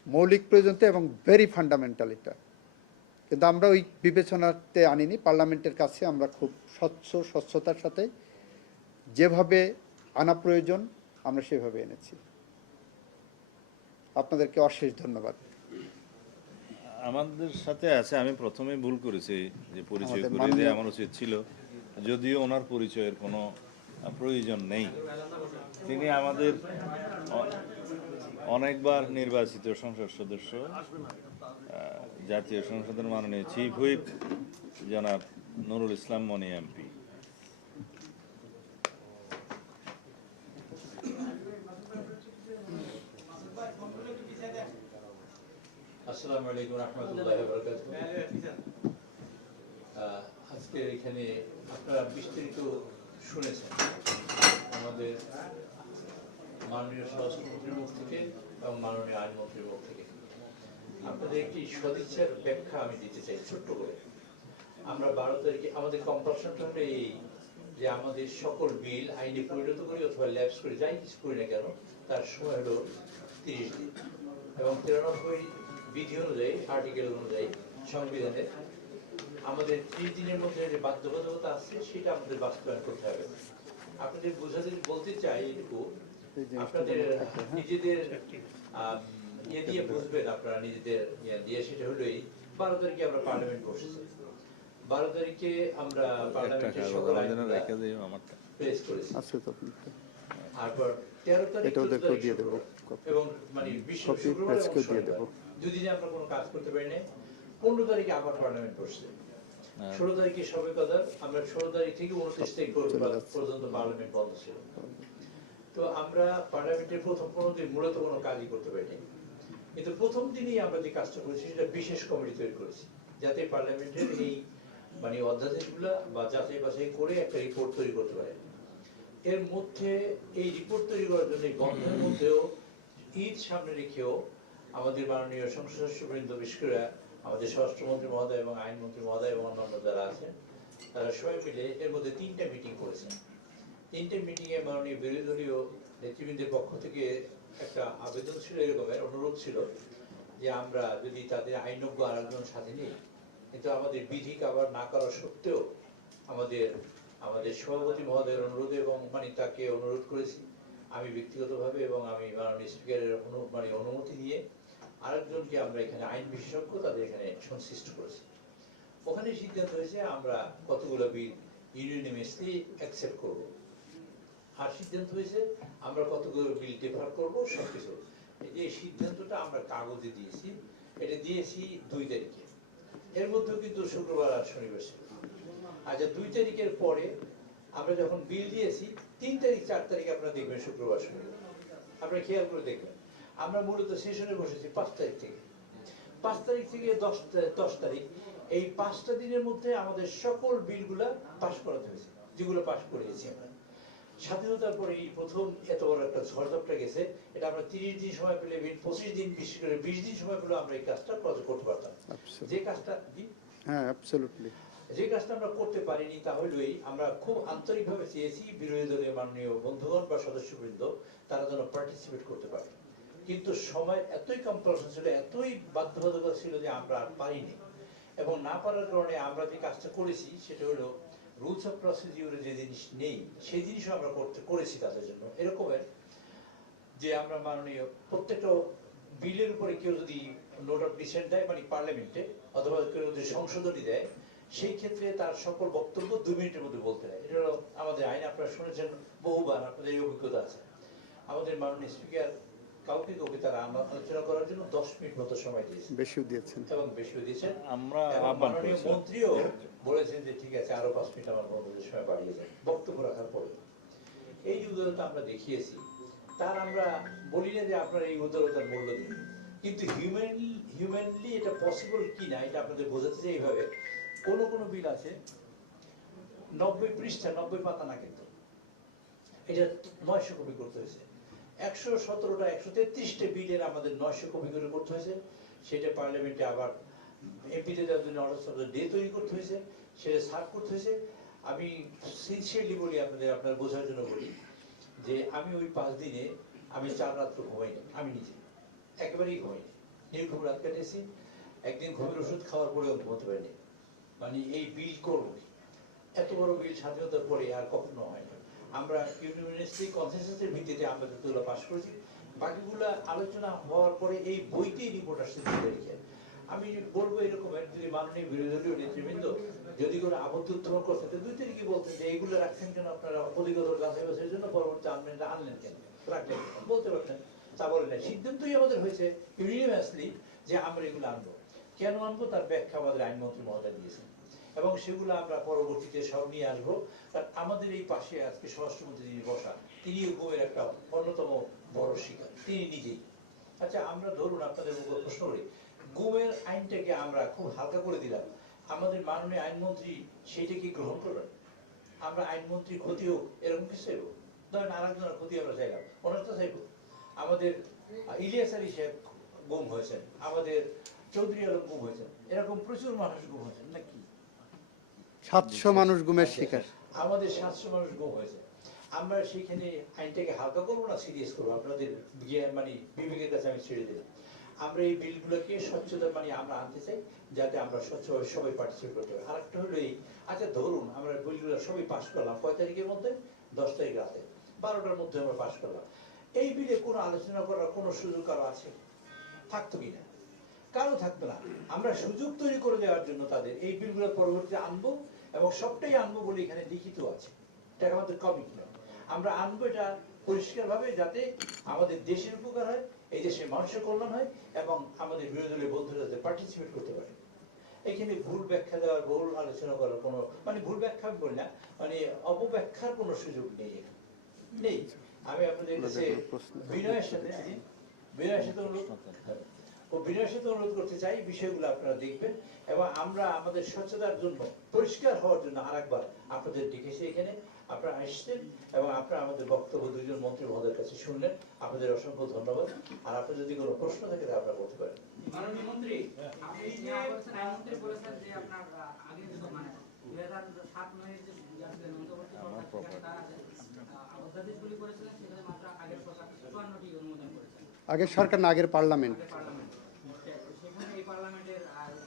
মৌলিক প্রয়োজনীয়তা এবং ভেরি ফান্ডামেন্টাল এটা, কিন্তু আমরা ওই বিবেচনাতে আনিনি। পার্লামেন্টের কাছে আমরা খুব স্বচ্ছতার সাথে যেভাবে আনা প্রয়োজন আমরা সেভাবে এনেছি। আপনাদেরকে অশেষ ধন্যবাদ। আমাদের সাথে আছে, আমি প্রথমে ভুল করেছি যে পরিচয় আমাদের করে দেওয়া আমার উচিত ছিল, যদিও ওনার পরিচয়ের কোনো প্রয়োজন নেই। তিনি আমাদের অনেকবার নির্বাচিত সংসদ সদস্য, জাতীয় সংসদের মাননীয় চিফ হুইপ জনাব নুরুল ইসলাম মনি এমপি। আসসালামু আলাইকুম রহমতুল্লাহি ওয়া বারাকাতুহু। আজকে এখানে আপনারা বিস্তারিত শুনেছেন আমাদের মাননীয় স্বরাষ্ট্রমন্ত্রীর মুখ থেকে এবং মাননীয় আইনমন্ত্রীর মুখ থেকে। আপনাদের একটি সদিচ্ছার ব্যাখ্যা আমি দিতে চাই ছোট্ট করে। আমরা 12 তারিখে আমাদের কম্পালশনটা হলো এই যে আমাদের সকল বিল আইনে পরিণত করি অথবা ল্যাপস করি, যাই কিছু করি না কেন, তার সময় হলো 30 দিন এবং 93 বিধি অনুযায়ী, আর্টিকেল অনুযায়ী সংবিধানের আমাদের 30 দিনের মধ্যে যে বাধ্যবাধকতা আছে সেটা আমাদের বাস্তবায়ন করতে হবে। আপনাদের বোঝাতে বলতে চাই এটুকু, আপনাদের নিজেদের ইয়ে দিয়ে বুঝবেন, আপনারা নিজেদের ইয়ে দিয়ে, সেটা হলো এই 12 তারিখে আমরা পার্লামেন্ট বসেছি। 12 তারিখে আমরা পার্লামেন্টের সকল আইনগুলো পেশ করেছি। তারপর 13 তারিখ 14 তারিখ এবং মানে বিশ্ব শুক্রবার এবং শনিবার দুদিনে আমরা কোনো কাজ করতে পারি না। 15 তারিখে আবার পার্লামেন্ট বসছে। 16 তারিখে সবে কদার আমরা 16 তারিখ থেকে 29 তারিখ পর্যন্ত পার্লামেন্ট বন্ধ ছিল। তো আমরা পার্লামেন্টের প্রথম 15 দিন মূলত কোনো কাজই করতে পারিনি, কিন্তু প্রথম দিনই আমরা যে কাজটা করেছি সেটা বিশেষ কমিটি তৈরি করেছি, যাতে পার্লামেন্টের এই মানে অধ্যাদেশগুলা বা যাচাই বাছাই করে একটা রিপোর্ট তৈরি করতে পারে। এর মধ্যে এই রিপোর্ট তৈরি করার জন্য বন্ধের মধ্যেও ঈদ সামনে রেখেও আমাদের মাননীয় সংসদ সদস্যবৃন্দ, বিশেষ করে আমাদের স্বরাষ্ট্রমন্ত্রী মহোদয় এবং আইনমন্ত্রী মহোদয় এবং অন্যান্য যারা আছেন, তারা সবাই মিলে এর মধ্যে 3টা মিটিং করেছেন। 3টে মিটিংয়ে মাননীয় বিরোধী দলীয় নেতৃবৃন্দের পক্ষ থেকে একটা আবেদন ছিল, এরকমের অনুরোধ ছিল যে আমরা যদি তাদের আইনজ্ঞ আরেকজন সাথে নিই, কিন্তু আমাদের বিধি কাভার না করা সত্ত্বেও আমাদের সভাপতি মহোদয়ের অনুরোধে এবং মানে তাকে অনুরোধ করেছি আমি ব্যক্তিগতভাবে, এবং আমি মাননীয় স্পিকারের অনুমতি নিয়ে আরেকজনকে আমরা এখানে আইন বিশেষজ্ঞ তাদের এখানে সংশ্লিষ্ট করেছি। ওখানে সিদ্ধান্ত হয়েছে আমরা কতগুলো বিল ইউনিনিমাসলি অ্যাকসেপ্ট করব, আর সিদ্ধান্ত হয়েছে আমরা কতগুলো বিল ডেফার করব, সবকিছু। এই যে সিদ্ধান্তটা আমরা কাগজে দিয়েছি, এটা দিয়েছি 2 তারিখে। এর মধ্যেও কিন্তু শুক্রবার আর শনিবার ছিল। আচ্ছা, 2 তারিখের পরে আমরা যখন বিল দিয়েছি 3 তারিখ 4 তারিখ আপনারা দেখবেন শুক্রবার শনিবার, আপনারা খেয়াল করে দেখবেন আমরা মূলত সেশনে বসেছি 5 তারিখ থেকে। 5 তারিখ থেকে 10 তারিখ, এই 5টা দিনের মধ্যে আমাদের সকল বিলগুলা পাস করাতে হয়েছে, যেগুলো পাস করিয়েছি আমরা। স্বাধীনতার পরে এই প্রথম এত বড় একটা ঝড়ঝাপটা গেছে, এটা আমরা 30 দিন সময় পেলে, 25 দিন, বিশেষ করে 20 দিন সময় পেলে আমরা এই কাজটা করতে পারতাম। যে কাজটা যে কাজটা আমরা করতে পারিনি তা হলোই আমরা খুব আন্তরিকভাবে চেয়েছি বিরোধী দলীয় মাননীয় বন্ধুগণ বা সদস্যবৃন্দ তারা যেন পার্টিসিপেট করতে পারে, কিন্তু সময় এতই কম্পালশন ছিল, এতই বাধ্যবাধকতা ছিল যে আমরা আর পারিনি। এবং না পারার কারণে আমরা যে কাজটা করেছি সেটা হলো রুলস অফ প্রসিডিউরে যে জিনিস নেই সেই জিনিসও আমরা করেছি তাদের জন্য। এরকমের যে আমরা মাননীয় প্রত্যেকটা বিলের উপরে কেউ যদি নোট অফ ডিসেন্ট দেয় মানে পার্লামেন্টে, অথবা কেউ যদি সংশোধনী দেয়, সেই ক্ষেত্রে তার সকল বক্তব্য 2 মিনিটের মধ্যে বলতে হয়। এটা হলো আমাদের আইন, আপনারা শুনেছেন বহুবার, আপনাদের এই অভিজ্ঞতা আছে। আমাদের মাননীয় স্পিকার কাউকে তারা আলোচনা করার জন্য 10 মিনিট মতো সময় দিয়েছেন, বেশিও দিয়েছেন। আমরা মাননীয় মন্ত্রীও বলেছেন যে ঠিক আছে আরো 5 মিনিট আমার বন্ধুদের সময় বাড়িয়ে যায় বক্তব্য রাখার পরে। এই যে উদারতা আমরা দেখিয়েছি, তার আমরা বলি না যে আপনার এই উদারতার মূল্য দিন, কিন্তু হিউম্যানলি এটা পসিবল কিনা এটা আপনাদের বোঝাতে চাই। এইভাবে কোন বিল আছে 90 পৃষ্ঠা 90 পাতা না, কিন্তু এটা 900 কপি করতে হয়েছে। 117টা 133টা বিলের আমাদের 900 কপি করে করতে হয়েছে। সেটা পার্লামেন্টে আবার এমপিতে দেওয়ার জন্য অর্ডার অফ দ্য ডে তৈরি করতে হয়েছে, সেটা সার্ভ করতে হয়েছে। আমি সিনসিয়ারলি বলি, আপনার বোঝার জন্য বলি যে আমি ওই 5 দিনে আমি 4 রাত্র ঘুমাইনি, আমি নিজে একেবারেই ঘুমাইনি, নির্ঘুম রাত কাটিয়েছি। একদিন ঘুমের ওষুধ খাওয়ার পরেও ঘুমোতে পারিনি। মানে এই বিল করবো, এত বড় বিল স্বাধীনতার পরে আর কখনো হয় না। আমরা ইউনিভার্সিটি কনসেনসাসের ভিত্তিতে আমরা যতগুলো পাস করেছি, বাকিগুলো আলোচনা হওয়ার পরে এই বইতেই রিপোর্ট আসছে 2 তারিখে। আমি বলবো এরকমের, যদি মাননীয় বিরোধী দলীয় নেতৃবৃন্দ যদি কোনো আবদ্ধ উত্থাপন করতে 2 তারিখে বলতেন যে এইগুলো রাখছেন কেন আপনারা অধিগত যাচাই বাছাইয়ের জন্য, পরবর্তী আমলেনটা আনলেন কেন, রাখলেন বলতে পারতেন, তা বলেন না। সিদ্ধান্তই আমাদের হয়েছে ইউনিভার্সলি যে আমরা এগুলো আনবো। কেন আনবো তার ব্যাখ্যা আমাদের আইনমন্ত্রী মহোদয় দিয়েছেন, এবং সেগুলো আমরা পরবর্তীতে সব নিয়ে আসবো। কারণ আমাদের এই পাশে আজকে স্বরাষ্ট্রমন্ত্রী যিনি বসা, তিনি ঘুমের একটা অন্যতম বড় শিকার, তিনি নিজেই। আচ্ছা, আমরা ধরুন আপনাদের প্রশ্ন করি, গুমের আইনটাকে আমরা খুব হালকা করে দিলাম, আমাদের মাননীয় আইনমন্ত্রী সেটাকে গ্রহণ করবেন? আমরা আইনমন্ত্রী ক্ষতি হোক এরকম কিছু চাইবো? ধরেন আরেকজনের ক্ষতি আমরা চাইলাম, ওনার তো চাইবো। আমাদের ইলিয়াস আলী সাহেব গুম হয়েছেন, আমাদের চৌধুরী আলম গুম হয়েছেন, এরকম প্রচুর মানুষ গুম হয়েছেন নাকি? 700 মানুষ গুমের শিকার। আমাদের 700 মানুষ গুম হয়েছে। আমরা সেখানে আইনটাকে হালকা করবো না সিরিয়াস করবো? আপনাদের মানে বিবেকের কাছে আমি ছেড়ে দিলাম। আমরা এই বিলগুলোকে স্বচ্ছতা মানে আমরা আনতে চাই, যাতে আমরা স্বচ্ছভাবে সবাই পার্টিসিপেট করতে পারি। আরেকটা হলো এই, আচ্ছা ধরুন আমরা বিলগুলো সবাই পাস করলাম কয় তারিখের মধ্যে? 10 তারিখ রাতে 12টার মধ্যে আমরা পাস করলাম। এই বিলে কোনো আলোচনা করার কোনো সুযোগ কারো আছে? থাকতো কিনা? কারো থাকতো না। আমরা সুযোগ তৈরি করে দেওয়ার জন্য তাদের এই বিলগুলো পরবর্তীতে আনবো, এবং সবটাই আনবো বলে এখানে লিখিত আছে। এটা আমাদের কমিটমেন্ট। আমরা আনবো এটা পরিষ্কারভাবে, যাতে আমাদের দেশের উপকার হয়, এই দেশের মানুষের কল্যাণ হয়, এবং আমাদের বিরোধী দলের বন্ধুরা যাতে পার্টিসিপেট করতে পারে। এখানে ভুল ব্যাখ্যা দেওয়ার, বহুল আলোচনা করার কোনো মানে ভুল ব্যাখ্যা আমি বলি না, মানে অপব্যাখ্যার কোনো সুযোগ নেই নেই। আমি আপনাদের কাছে বিনয়ের সাথে অনুরোধ করতে চাই, বিষয়গুলো আপনারা দেখবেন, এবং আমরা আমাদের স্বচ্ছতার জন্য, পরিষ্কার হওয়ার জন্য আরেকবার আপনাদের ডেকেছি এখানে। আপনারা আসছেন এবং আপনারা আমাদের বক্তব্য দুইজন মন্ত্রী মহোদয়ের কাছে শুনলেন। আপনাদের অসংখ্য ধন্যবাদ। আর আপনার যদি কোনো প্রশ্ন থাকে তাহলে আপনারা করতে পারেন। মাননীয় মন্ত্রী, আপনি যে বলেছেন, আইনমন্ত্রী বলেছেন যে আপনার আগে মানে 2007-9 যে অন্তর্বর্তী সরকার তারা অধ্যাদেশগুলি করেছিলেন, সেখানে মাত্র আগের সরকার 54টি অনুমোদন করেছেন। আগের সরকার না, আগের পার্লামেন্ট। সেখানে এই পার্লামেন্টের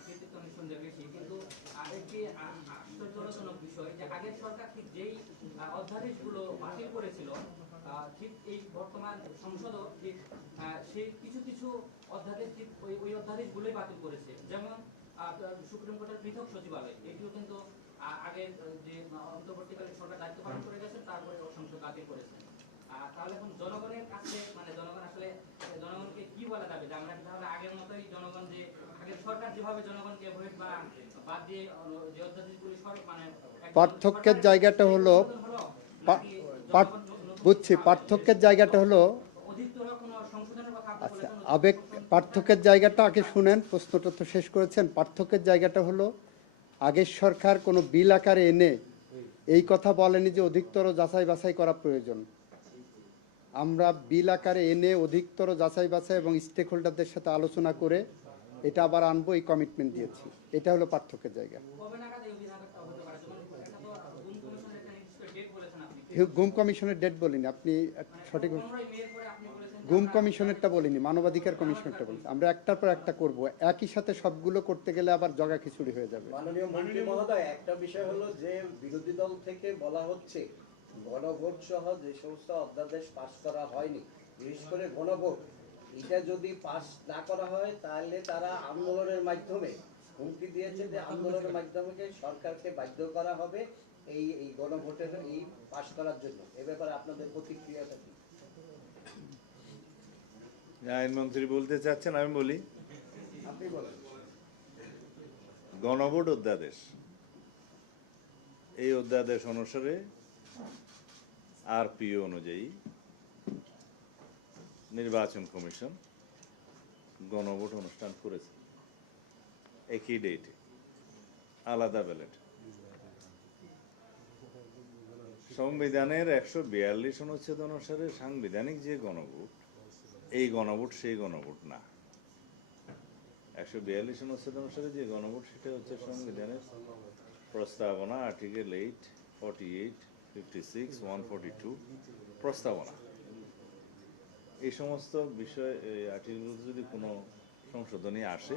কৃতিত্ব নিঃসন্দেহে বেশি, কিন্তু একটি আশ্চর্যজনক বিষয় যে আগের সরকার ঠিক যেই অধ্যাদেশগুলো বাতিল করেছিল, ঠিক এই বর্তমান সংসদও ঠিক সেই কিছু কিছু অধ্যাদেশ ঠিক ওই অধ্যাদেশগুলোই বাতিল করেছে। যেমন সুপ্রিম কোর্টের পৃথক সচিবালয়, এটিও কিন্তু আগের যে অন্তর্বর্তীকালীন সরকার দায়িত্ব পালন করে গেছেন, তারপরে সংসদ বাতিল করেছেন। তাহলে এখন জনগণের কাছে মানে জনগণ আসলে জনগণকে কি বলা যাবে যে আমরা তাহলে আগের মতোই জনগণ, যে আগের সরকার যেভাবে জনগণকে ভোট বা বাদ দিয়ে যে অধ্যাদেশগুলি মানে পার্থক্যের জায়গাটা হলো, বুঝছি, পার্থক্যের জায়গাটা হলো, আচ্ছা আবেগ, পার্থক্যের জায়গাটা আগে শুনেন, প্রশ্নটা তো শেষ করেছেন। পার্থক্যের জায়গাটা হলো, আগের সরকার কোনো বিল আকারে এনে এই কথা বলেনি যে অধিকতর যাচাই বাছাই করা প্রয়োজন। আমরা বিল আকারে এনে অধিকতর যাচাই বাছাই এবং স্টেক হোল্ডারদের সাথে আলোচনা করে এটা আবার আনবো, এই কমিটমেন্ট দিয়েছি। এটা হলো পার্থক্যের জায়গা। গুম কমিশনের ডেট বলিনি, আপনি সঠিক, গুম কমিশনেরটা বলিনি, মানবাধিকার কমিশনেরটা বলিনি। আমরা একটার পর একটা করব, একই সাথে সবগুলো করতে গেলে আবার জগা খিচুড়ি হয়ে যাবে। মাননীয় মন্ত্রী মহোদয়, একটা বিষয় হলো যে বিরোধী দল থেকে বলা হচ্ছে গণভোট সহ যে সমস্ত অধ্যাদেশ পাস করা হয়নি, বিশেষ করে গণভোট, এটা যদি পাস না করা হয় তাহলে তারা আন্দোলনের মাধ্যমে হুমকি দিয়েছে যে আন্দোলনের মাধ্যমে সরকারকে বাধ্য করা হবে এই এই গণভোটের এই পাস করার জন্য। এ ব্যাপারে আপনাদের প্রতিক্রিয়াটা কি? আইনমন্ত্রী বলতে চাচ্ছেন, আমি বলি। আপনি বলেন। গণভোট অধ্যাদেশ, এই অধ্যাদেশ অনুসারে আরপিও অনুযায়ী নির্বাচন কমিশন গণভোট অনুষ্ঠান করেছে একই ডেটে, আলাদা ব্যালট। সংবিধানের 142 অনুচ্ছেদ অনুসারে সাংবিধানিক যে গণভোট, এই গণভোট সেই গণভোট না। 142 অনুচ্ছেদ অনুসারে যে গণভোট, সেটা হচ্ছে সংবিধানের প্রস্তাবনা, আর্টিকেল 8, 48, 56, 142 প্রস্তাবনা। এই সমস্ত বিষয়, আর্টিকেলগুলোতে যদি কোনো সংশোধনী আসে,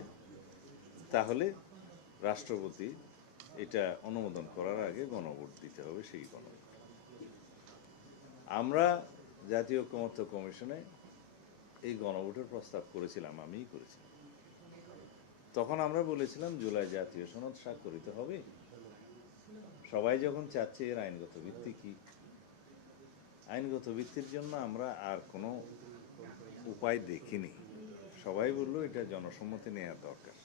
তাহলে রাষ্ট্রপতি এটা অনুমোদন করার আগে গণভোট দিতে হবে, সেই গণভোট। আমরা জাতীয় ঐকমত্য কমিশনে এই গণভোটের প্রস্তাব করেছিলাম, আমিই করেছিলাম। তখন আমরা বলেছিলাম জুলাই জাতীয় সনদ স্বাক্ষরিত হবে। সবাই যখন চাচ্ছে এর আইনগত ভিত্তি কি, আইনগত ভিত্তির জন্য আমরা আর কোনো উপায় দেখিনি। সবাই বললো এটা জনসম্মতি নেওয়ার দরকার।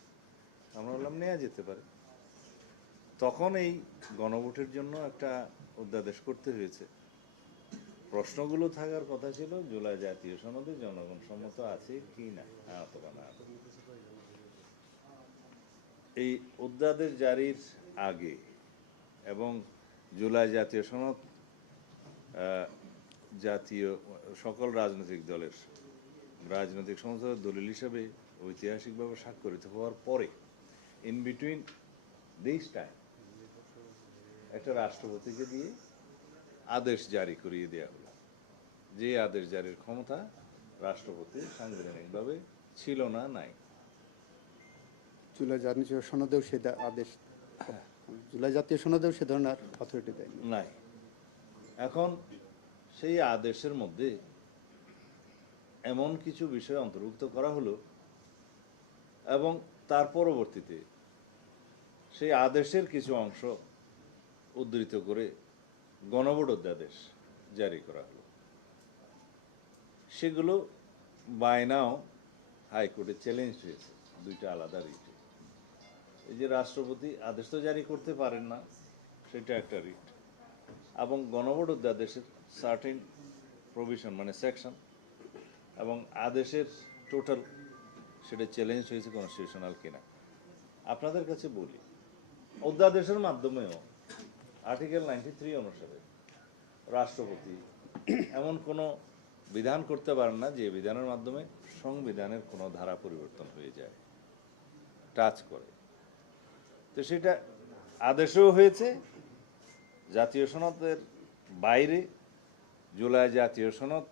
আমরা বললাম নেওয়া যেতে পারে। তখন এই গণভোটের জন্য একটা অধ্যাদেশ করতে হয়েছে। প্রশ্নগুলো থাকার কথা ছিল জুলাই জাতীয় সনদে জনগণ সম্মত আছে কি না, অথবা না। এই অধ্যাদেশ জারির আগে এবং জুলাই জাতীয় সনদ জাতীয় সকল রাজনৈতিক দলের রাজনৈতিক সংসদের দলিল হিসাবে ঐতিহাসিকভাবে স্বাক্ষরিত হওয়ার পরে ইন বিটুইন দিস টাইম একটা রাষ্ট্রপতিকে দিয়ে আদেশ জারি করিয়ে দেওয়া হলো, যে আদেশ জারির ক্ষমতা রাষ্ট্রপতির সাংবিধানিকভাবে ছিল না, নাই। জুলাই জাতীয় সনদেও সে আদেশ, জুলাই জাতীয় সনদেও সে ধরনের অথরিটি দেয়নি। নাই। এখন সেই আদেশের মধ্যে এমন কিছু বিষয় অন্তর্ভুক্ত করা হলো এবং তার পরবর্তীতে সেই আদেশের কিছু অংশ উদ্ধৃত করে গণভোট অধ্যাদেশ জারি করা হলো। সেগুলো বাই নাও হাইকোর্টে চ্যালেঞ্জ হয়েছে দুইটা আলাদা রিটে। এই যে রাষ্ট্রপতি আদেশ তো জারি করতে পারেন না, সেটা একটা রিট, এবং গণভোট অধ্যাদেশের সার্টেন প্রভিশন মানে সেকশন এবং আদেশের টোটাল সেটা চ্যালেঞ্জ হয়েছে কনস্টিটিউশনাল কিনা। আপনাদের কাছে বলি, অধ্যাদেশের মাধ্যমেও আর্টিকেল 93 অনুসারে রাষ্ট্রপতি এমন কোনো বিধান করতে পারেন না যে বিধানের মাধ্যমে সংবিধানের কোনো ধারা পরিবর্তন হয়ে যায়, টাচ করে। তো সেটা আদেশেও হয়েছে, জাতীয় সনদের বাইরে জুলাই জাতীয় সনদ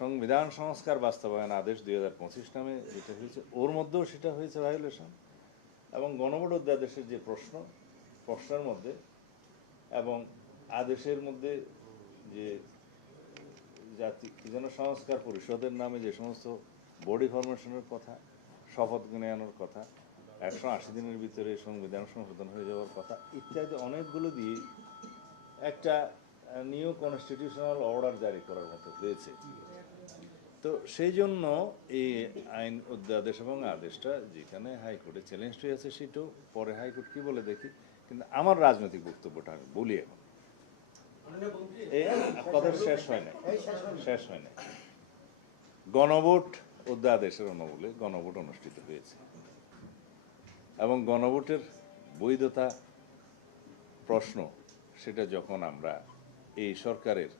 সংবিধান সংস্কার বাস্তবায়ন আদেশ 2025 নামে যেটা হয়েছে, ওর মধ্যেও সেটা হয়েছে ভায়োলেশন। এবং গণভোট অধ্যাদেশের যে প্রশ্নের মধ্যে এবং আদেশের মধ্যে যে জাতি কি যেন সংস্কার পরিষদের নামে যে সমস্ত বডি ফরমেশনের কথা, শপথ নেওয়ানোর কথা, 180 দিনের ভিতরে সংবিধান সংশোধন হয়ে যাওয়ার কথা ইত্যাদি অনেকগুলো দিয়ে একটা নিউ কনস্টিটিউশনাল অর্ডার জারি করার মতো হয়েছে। তো সেই জন্য এই আইন অধ্যাদেশ এবং আদেশটা যেখানে হাইকোর্টে চ্যালেঞ্জ হয়েছে, সেটাও পরে হাইকোর্ট কি বলে দেখি। কিন্তু আমার রাজনৈতিক বক্তব্যটা আমি বলি এখন, এই কথা শেষ হয় না। গণভোট অধ্যাদেশের অনুমূলে গণভোট অনুষ্ঠিত হয়েছে এবং গণভোটের বৈধতা প্রশ্ন সেটা যখন আমরা এই সরকারের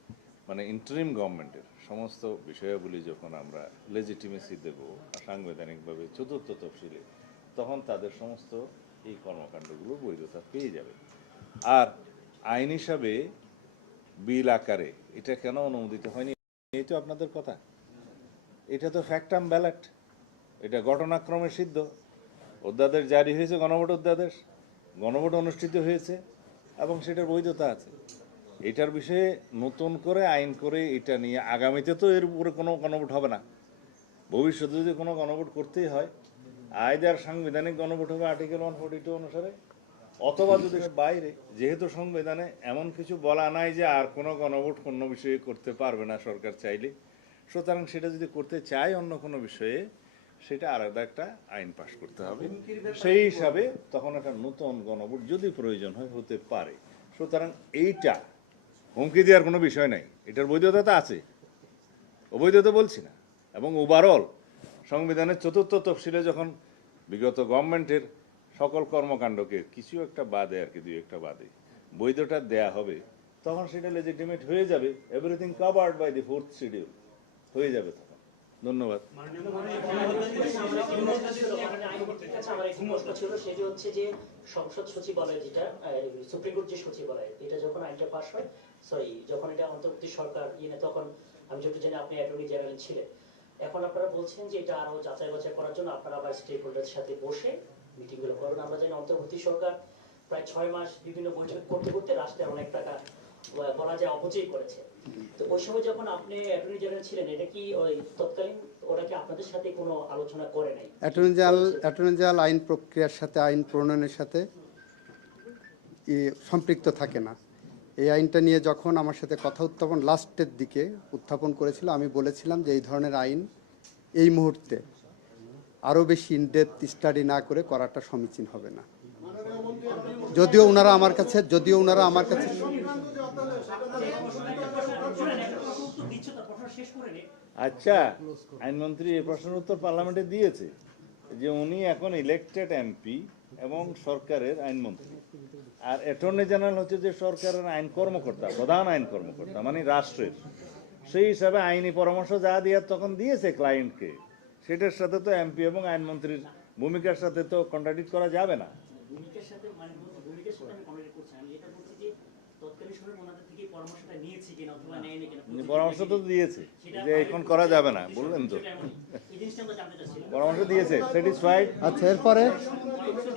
মানে ইন্টারিম গভর্নমেন্টের সমস্ত বিষয়াবলী যখন আমরা লেজিটিমেসি দেব সাংবিধানিকভাবে চতুর্থ তফসিলে, তখন তাদের সমস্ত এই কর্মকাণ্ডগুলো বৈধতা পেয়ে যাবে। আর আইন হিসাবে বিল আকারে এটা কেন অনুমোদিত হয়নি, এই তো আপনাদের কথা। এটা তো ফ্যাক্টাম ব্যালট, এটা ঘটনাক্রমে সিদ্ধ। অধ্যাদেশ জারি হয়েছে, গণভোট অধ্যাদেশ, গণভোট অনুষ্ঠিত হয়েছে এবং সেটার বৈধতা আছে। এটার বিষয়ে নতুন করে আইন করে এটা নিয়ে আগামীতে তো এর উপরে কোনো গণভোট হবে না। ভবিষ্যতে যদি কোনো গণভোট করতেই হয়, আইদার সাংবিধানিক গণভোট হবে আর্টিকেল 142 অনুসারে, অথবা যদি বাইরে, যেহেতু সংবিধানে এমন কিছু বলা নাই যে আর কোনো গণভোট কোনো বিষয়ে করতে পারবে না সরকার চাইলে, সুতরাং সেটা যদি করতে চায় অন্য কোনো বিষয়ে, সেটা আলাদা একটা আইন পাশ করতে হবে। সেই হিসাবে তখন একটা নতুন গণভোট যদি প্রয়োজন হয় হতে পারে। সুতরাং এইটা হুমকি দেওয়ার কোনো বিষয় নাই, এটার বৈধতা তো আছে, অবৈধতা বলছি না। এবং ওভারঅল সংবিধানের চতুর্থ তফসিলে যখন বিগত গভর্নমেন্টের সকল কর্মকাণ্ডকে কিছু একটা বাদে আর কি, দুই একটা বাদে বৈধতা দেয়া হবে, তখন সেটা লেজিটিমেট হয়ে যাবে। Everything covered by the 4th schedule হয়ে যাবে তখন। ধন্যবাদ। আমার একটি প্রশ্ন ছিল, সেটি হচ্ছে যে সংসদ সচিবালয় যেটা সুপ্রিম কোর্ট যে সচিবালয়, এটা যখন আইনটা পাস হয়, যখন এটা অন্তর্বর্তী সরকার তখন আমি যতটুকু জানি আপনি অ্যাটর্নি জেনারেল ছিলেন। এখন আপনারা বলছেন যে এটা আরো যাচাই বাছাই করার জন্য আপনারা আবার স্টেক হোল্ডারের সাথে বসে মিটিংগুলো করবেন। আমরা জানি অন্তর্বর্তী সরকার প্রায় 6 মাস বিভিন্ন বৈঠক করতে করতে রাষ্ট্রের অনেক টাকা বলা যায় অপচয় করেছে। তো ওই সময় যখন আপনি অ্যাটর্নি জেনারেল ছিলেন, এটা কি ওই তৎকালীন ওরা কি আপনাদের সাথে কোনো আলোচনা করে নাই? অ্যাটর্নি জেনারেল আইন প্রক্রিয়ার সাথে, আইন প্রণয়নের সাথে সম্পৃক্ত থাকে না। এই আইনটা নিয়ে যখন আমার সাথে কথা লাস্টের দিকে উত্থাপন করেছিল, আমি বলেছিলাম যে এই ধরনের আইন এই মুহূর্তে আরও বেশি ইনডেপথ স্টাডি না করে করাটা সমীচীন হবে না। যদিও ওনারা আমার কাছে আচ্ছা, আইনমন্ত্রী এই প্রশ্নের উত্তর পার্লামেন্টে দিয়েছে যে উনি এখন ইলেক্টেড এমপি, এবং সরকারের আইনমন্ত্রী, আর অ্যাটর্নি জেনারেল হচ্ছে যে সরকারের আইন কর্মকর্তা, প্রধান আইন কর্মকর্তা, মানে রাষ্ট্রের। সেই হিসাবে আইনি পরামর্শ যা দিয়ে তখন দিয়েছে ক্লায়েন্টকে, সেটার সাথে তো এমপি এবং আইনমন্ত্রীর ভূমিকার সাথে তো কন্ট্রাডিক্ট করা যাবে না। ভূমিকার সাথে মানে ভূমিকার সাথে আমি কমেন্ট করছি, আমি এটা বলছি যে তৎকালীন সময় ওনাদের থেকে পরামর্শটা নিয়েছি কিনা অথবা নেয়নি কিনা, পরামর্শ তো দিয়েছে যে এখন করা যাবে না, বললেন তো, এই জিনিসটা আমরা জানতে চাচ্ছিলাম। পরামর্শ দিয়েছে, স্যাটিসফাইড? আচ্ছা, এরপরে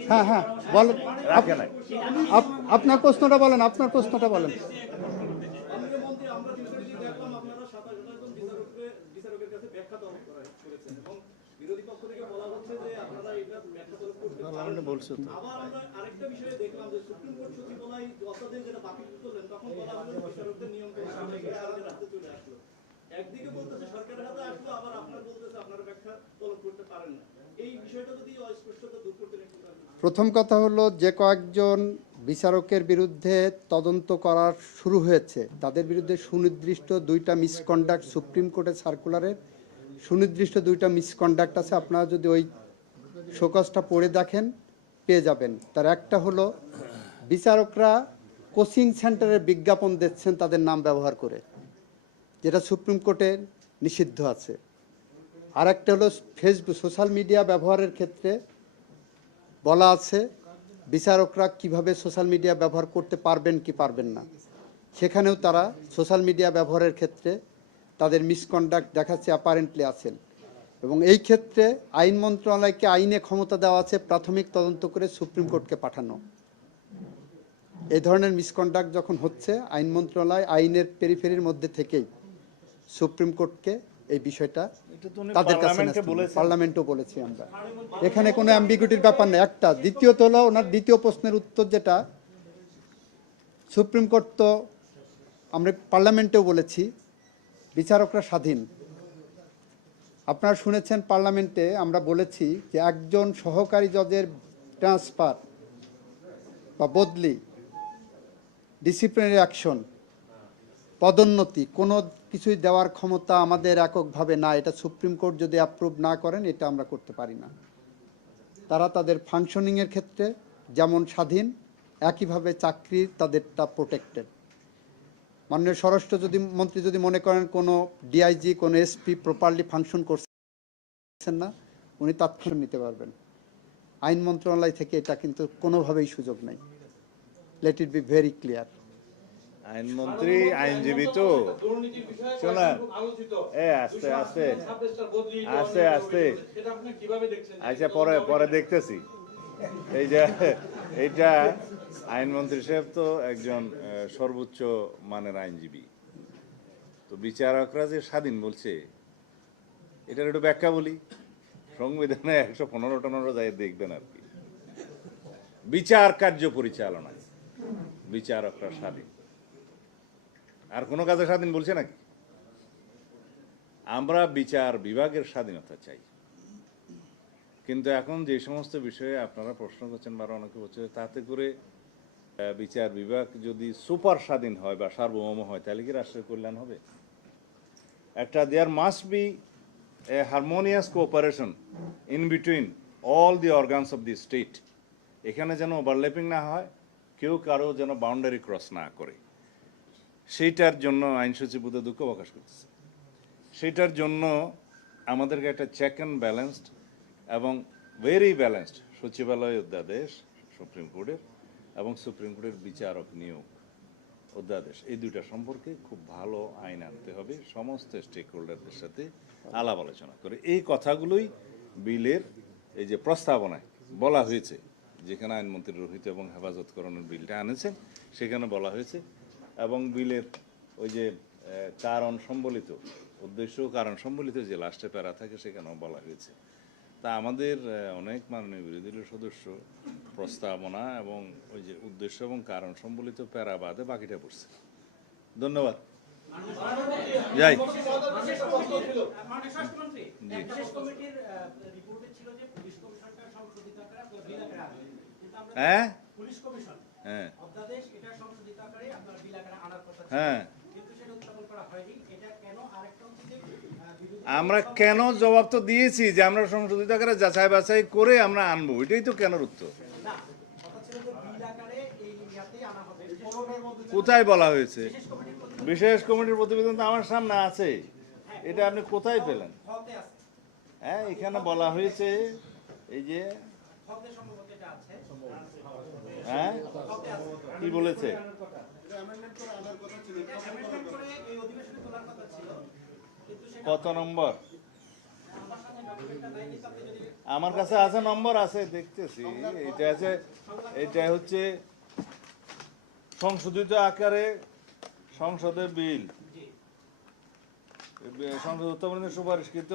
হ্যাঁ হ্যাঁ বলেন, রাখে নাই। আপনার প্রশ্নটা বলেন, আপনার প্রশ্নটা বলেন। মন্ত্রী, আমরা বিষয়টি দেখলাম আপনারা 27 জন বিচারকের কাছে ব্যাখ্যা তলব করেছেন এবং বিরোধী পক্ষ থেকে বলা হচ্ছে যে আপনারা এটা ব্যাখ্যা তলব করতে পারেন না। আবার আমরা আরেকটা বিষয়ে দেখলাম যে সুপ্রিম কোর্ট সচিবালয় অধ্যাদেশ যেটা বাতিল করলেন তখন বলা হলো বিচারকদের নিয়ন্ত্রণ সরকারের হাতে চলে আসলো। একদিকে বলতেছে সরকারের হাতে আসলো, আবার আপনারা বলতেছে আপনারা ব্যাখ্যা তলব করতে পারেন না। এই বিষয়টা যদি অস্পষ্টতা দূর করতে একটু প্রথম কথা হলো, যে কয়েকজন বিচারকের বিরুদ্ধে তদন্ত করা শুরু হয়েছে তাদের বিরুদ্ধে সুনির্দিষ্ট 2টা মিসকন্ডাক্ট, সুপ্রিম কোর্টের সার্কুলারের সুনির্দিষ্ট 2টা মিসকন্ডাক্ট আছে। আপনারা যদি ওই শোকজটা পড়ে দেখেন পেয়ে যাবেন। তার একটা হলো বিচারকরা কোচিং সেন্টারের বিজ্ঞাপন দিচ্ছেন তাদের নাম ব্যবহার করে, যেটা সুপ্রিম কোর্টে নিষিদ্ধ আছে। আর একটা হলো ফেসবুক, সোশ্যাল মিডিয়া ব্যবহারের ক্ষেত্রে বলা আছে বিচারকরা কিভাবে সোশ্যাল মিডিয়া ব্যবহার করতে পারবেন কি পারবেন না। সেখানেও তারা সোশ্যাল মিডিয়া ব্যবহারের ক্ষেত্রে তাদের মিসকন্ডাক্ট দেখাচ্ছে অ্যাপারেন্টলি আছেন। এবং এই ক্ষেত্রে আইন মন্ত্রণালয়কে আইনে ক্ষমতা দেওয়া আছে প্রাথমিক তদন্ত করে সুপ্রিম কোর্টকে পাঠানো। এই ধরনের মিসকন্ডাক্ট যখন হচ্ছে, আইন মন্ত্রণালয় আইনের পেরিফেরির মধ্যে থেকেই সুপ্রিম কোর্টকে এই বিষয়টা তাদের কাছে পার্লামেন্টও বলেছি আমরা। এখানে কোনো অ্যাম্বিগুইটির ব্যাপার নেই। একটা, দ্বিতীয়ত হলো ওনার দ্বিতীয় প্রশ্নের উত্তর, যেটা সুপ্রিম কোর্ট তো আমরা পার্লামেন্টেও বলেছি বিচারকরা স্বাধীন। আপনারা শুনেছেন পার্লামেন্টে আমরা বলেছি যে একজন সহকারী জজের ট্রান্সফার বা বদলি, ডিসিপ্লিনারি অ্যাকশন, পদোন্নতি কোনো কিছুই দেওয়ার ক্ষমতা আমাদের এককভাবে না। এটা সুপ্রিম কোর্ট যদি অ্যাপ্রুভ না করেন এটা আমরা করতে পারি না। তারা তাদের ফাংশনিংয়ের ক্ষেত্রে যেমন স্বাধীন, একইভাবে চাকরি তাদেরটা প্রোটেক্টেড। মাননীয় স্বরাষ্ট্র মন্ত্রী যদি মনে করেন কোনো ডিআইজি, কোনো এসপি প্রপারলি ফাংশন করছেন না, উনি তাৎক্ষণিক নিতে পারবেন। আইন মন্ত্রণালয় থেকে এটা কিন্তু কোনোভাবেই সুযোগ নেই। Let it be very clear. আইনমন্ত্রী আইনজীবী তো, শোনান, আস্তে আস্তে আস্তে আস্তে, আচ্ছা পরে দেখতেছি। এই যে এইটা আইনমন্ত্রী সাহেব তো একজন সর্বোচ্চ মানের আইনজীবী, তো বিচারকরা যে স্বাধীন বলছে এটার একটু ব্যাখ্যা বলি। সংবিধানে 115 যায় দেখবেন আর কি, বিচার কার্য পরিচালনায় বিচারকরা স্বাধীন। আর কোনো কাজে স্বাধীন বলছে নাকি? আমরা বিচার বিভাগের স্বাধীনতা চাই, কিন্তু এখন যে সমস্ত বিষয়ে আপনারা প্রশ্ন করছেন বা অনেকে বলছে, তাতে করে বিচার বিভাগ যদি সুপার স্বাধীন হয় বা সার্বভৌম হয় তাহলে কি রাষ্ট্রের কল্যাণ হবে? একটা there must be a harmonious cooperation in between all the organs of the state. এখানে যেন ওভারল্যাপিং না হয়, কেউ কারো যেন বাউন্ডারি ক্রস না করে। সেইটার জন্য আইন সচিব বোধহয় দুঃখ প্রকাশ করতেছে। সেইটার জন্য আমাদেরকে একটা চেক অ্যান্ড ব্যালেন্সড এবং ভেরি ব্যালেন্সড সচিবালয় অধ্যাদেশ সুপ্রিম কোর্টের এবং সুপ্রিম কোর্টের বিচারক নিয়োগ অধ্যাদেশ, এই দুইটা সম্পর্কে খুব ভালো আইন আনতে হবে, সমস্ত স্টেক হোল্ডারদের সাথে আলাপ আলোচনা করে। এই কথাগুলোই বিলের এই যে প্রস্তাবনায় বলা হয়েছে, যেখানে আইনমন্ত্রী রোহিত এবং হেফাজতকরণের বিলটা আনেছেন সেখানে বলা হয়েছে। এবং বিলের ওই যে কারণ সম্বলিত, উদ্দেশ্য কারণ সম্বলিত যে লাস্টে প্যারা থাকে সেখানেও বলা হয়েছে। তা আমাদের অনেক মাননীয় বিরোধী দলের সদস্য প্রস্তাবনা এবং ওই যে উদ্দেশ্য এবং কারণ সম্বলিত প্যারা বাদে বাকিটা পড়ছে। ধন্যবাদ। যাই। হ্যাঁ হ্যাঁ হ্যাঁ, আমরা কেন জবাব তো দিয়েছি যে আমরা সংশোধিত আকারে যাচাই বাছাই করে আমরা আনবো, এটাই তো কেন উত্তর। না কথা ছিল যে বিল আকারে এই ইয়াতেই আনা হবে 15টার মধ্যে কোথায় বলা হয়েছে? বিশেষ কমিটির প্রতিবেদন তো আমার সামনে আছে, এটা আপনি কোথায় পেলেন? হতে আছে হ্যাঁ, এখানে বলা হয়েছে এই যে, হতে সম্ভবত এটা আছে হ্যাঁ কি বলেছে? অ্যামেন্ডমেন্ট করে এই অধিবেশনে তোলার কথা ছিল কিন্তু সেটা কত নম্বর? আমার সামনে ডকুমেন্টটা নাই কিন্তু আপনি যদি আমার কাছে আছে, নম্বর আছে, দেখতেছি। এটা আছে, এটা হচ্ছে সংশোধিত আকারে সংসদে বিল, সংসদ উত্থাপনের সুপারিশকৃত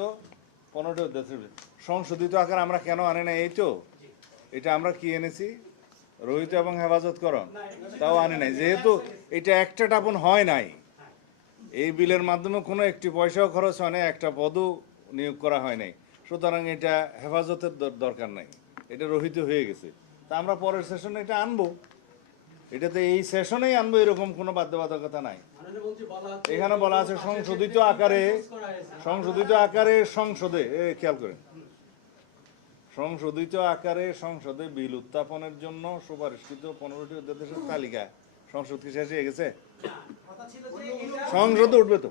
15টি অধ্যাদেশের বিল। সংশোধিত আকারে আমরা কেন আনি না? এই তো, এটা আমরা কি এনেছি? রহিত এবং হেফাজতকরণ, তাও আনি নাই, যেহেতু এটা একটা টাপন হয় নাই। এই বিলের মাধ্যমে কোনো একটি পয়সাও খরচ হয় নাই, একটা পদও নিয়োগ করা হয় নাই, সুতরাং এটা হেফাজতের দরকার নাই, এটা রহিত হয়ে গেছে। তা আমরা পরের সেশনে এটা আনবো, এটাতে এই সেশনেই আনবো, এরকম কোনো বাধ্যবাধকতা নাই। এখানে বলা আছে সংশোধিত আকারে, সংশোধিত আকারে সংসদে, খেয়াল করেন, সংশোধিত আকারে সংসদে বিল উত্থাপনের জন্য সুপারিশকৃত 15টি অধ্যাদেশের তালিকা। সংসদ কি শেষ হয়ে গেছে? কথা ছিল যে এটা সংসদে উঠবে তো।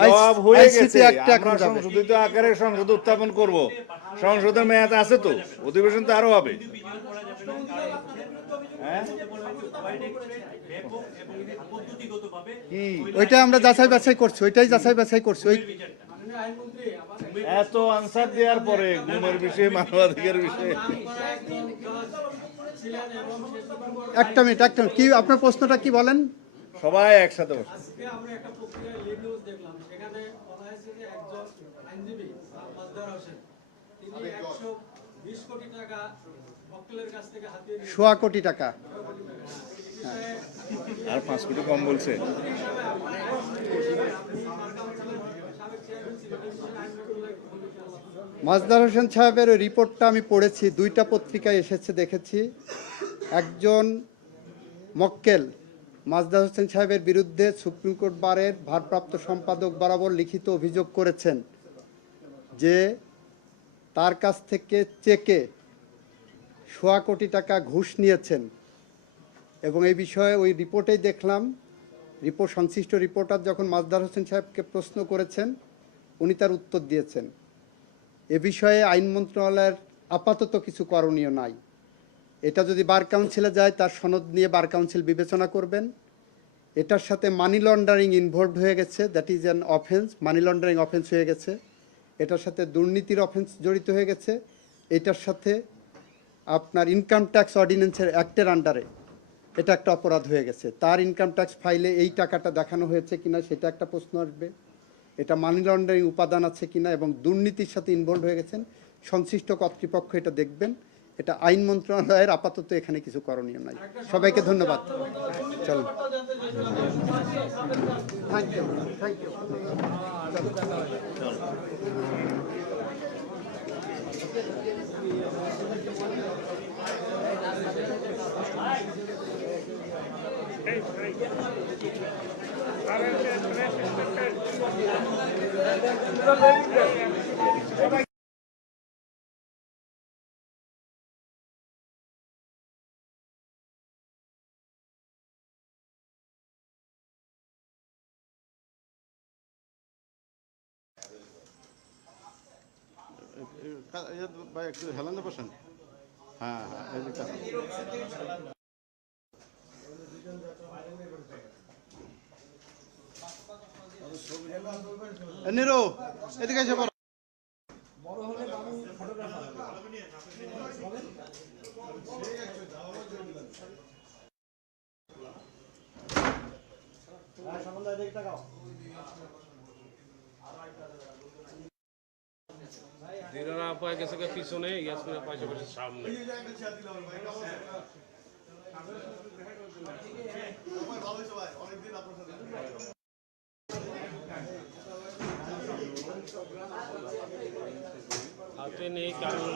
জবাব হয়ে গেছে, আমরা সংশোধিত আকারে সংসদ উত্থাপন করব। সংসদের মেয়াদ আছে তো, অধিবেশন তো আরো হবে। হ্যাঁ, কি ওইটা আমরা যাচাই বাছাই করছি, ওইটাই যাচাই বাছাই করছি। ওই এত আনসার দেওয়ার পরে গুমের বিষয়ে, মানবাধিকার বিষয়ে, একটা মিনিট কি আপনার প্রশ্নটা কি বলেন? সবাই একসাথে বসে। আজকে আমরা একটা পত্রিকায় লিড নিউজ দেখলাম, সেখানে বলা হয়েছে যে একজন আইনজীবী মাজদার হোসেন তিনি 120 কোটি টাকা মক্কেলের কাছ থেকে হাতিয়ে নিয়েছেন। 100 কোটি টাকা। আর 5 কোটি কম বলছে। মাজদার হোসেন সাহেবের ওই রিপোর্টটা আমি পড়েছি, 2টা পত্রিকায় এসেছে, দেখেছি। একজন মক্কেল মাজদার হোসেন সাহেবের বিরুদ্ধে সুপ্রিম কোর্ট বারের ভারপ্রাপ্ত সম্পাদক বরাবর লিখিত অভিযোগ করেছেন যে তার কাছ থেকে চেকে 100 কোটি টাকা ঘুষ নিয়েছেন। এবং এই বিষয়ে ওই রিপোর্টেই দেখলাম, সংশ্লিষ্ট রিপোর্টার যখন মাজদার হোসেন সাহেবকে প্রশ্ন করেছেন, উনি তার উত্তর দিয়েছেন। এ বিষয়ে আইন মন্ত্রণালয়ের আপাতত কিছু করণীয় নাই। এটা যদি বার কাউন্সিলে যায়, তার সনদ নিয়ে বার কাউন্সিল বিবেচনা করবেন। এটার সাথে মানি লন্ডারিং ইনভলভড হয়ে গেছে, that is an offence, money laundering offence হয়ে গেছে। এটার সাথে দুর্নীতির অফেন্স জড়িত হয়ে গেছে। এটার সাথে আপনার ইনকাম ট্যাক্স অর্ডিন্যান্সের অ্যাক্টের আন্ডারে এটা একটা অপরাধ হয়ে গেছে। তার ইনকাম ট্যাক্স ফাইলে এই টাকাটা দেখানো হয়েছে কিনা সেটা একটা প্রশ্ন আসবে। এটা মানি লন্ডারিং উপাদান আছে কিনা এবং দুর্নীতির সাথে ইনভলভ হয়ে গেছেন, সংশ্লিষ্ট কর্তৃপক্ষ এটা দেখবেন। এটা আইন মন্ত্রণালয়ের আপাতত এখানে কিছু করণীয় নাই। সবাইকে ধন্যবাদ। চলুন, থ্যাংক ইউ, থ্যাংক ইউ। ভাই একটু হেলানে বসেন। হ্যাঁ হ্যাঁ, নিরো এদিকে এসে বলো। দিনারা পায় গেছে পিছনে, ইয়াসমিনা পাশাপাশি সামনে। হাতে নেই কারণ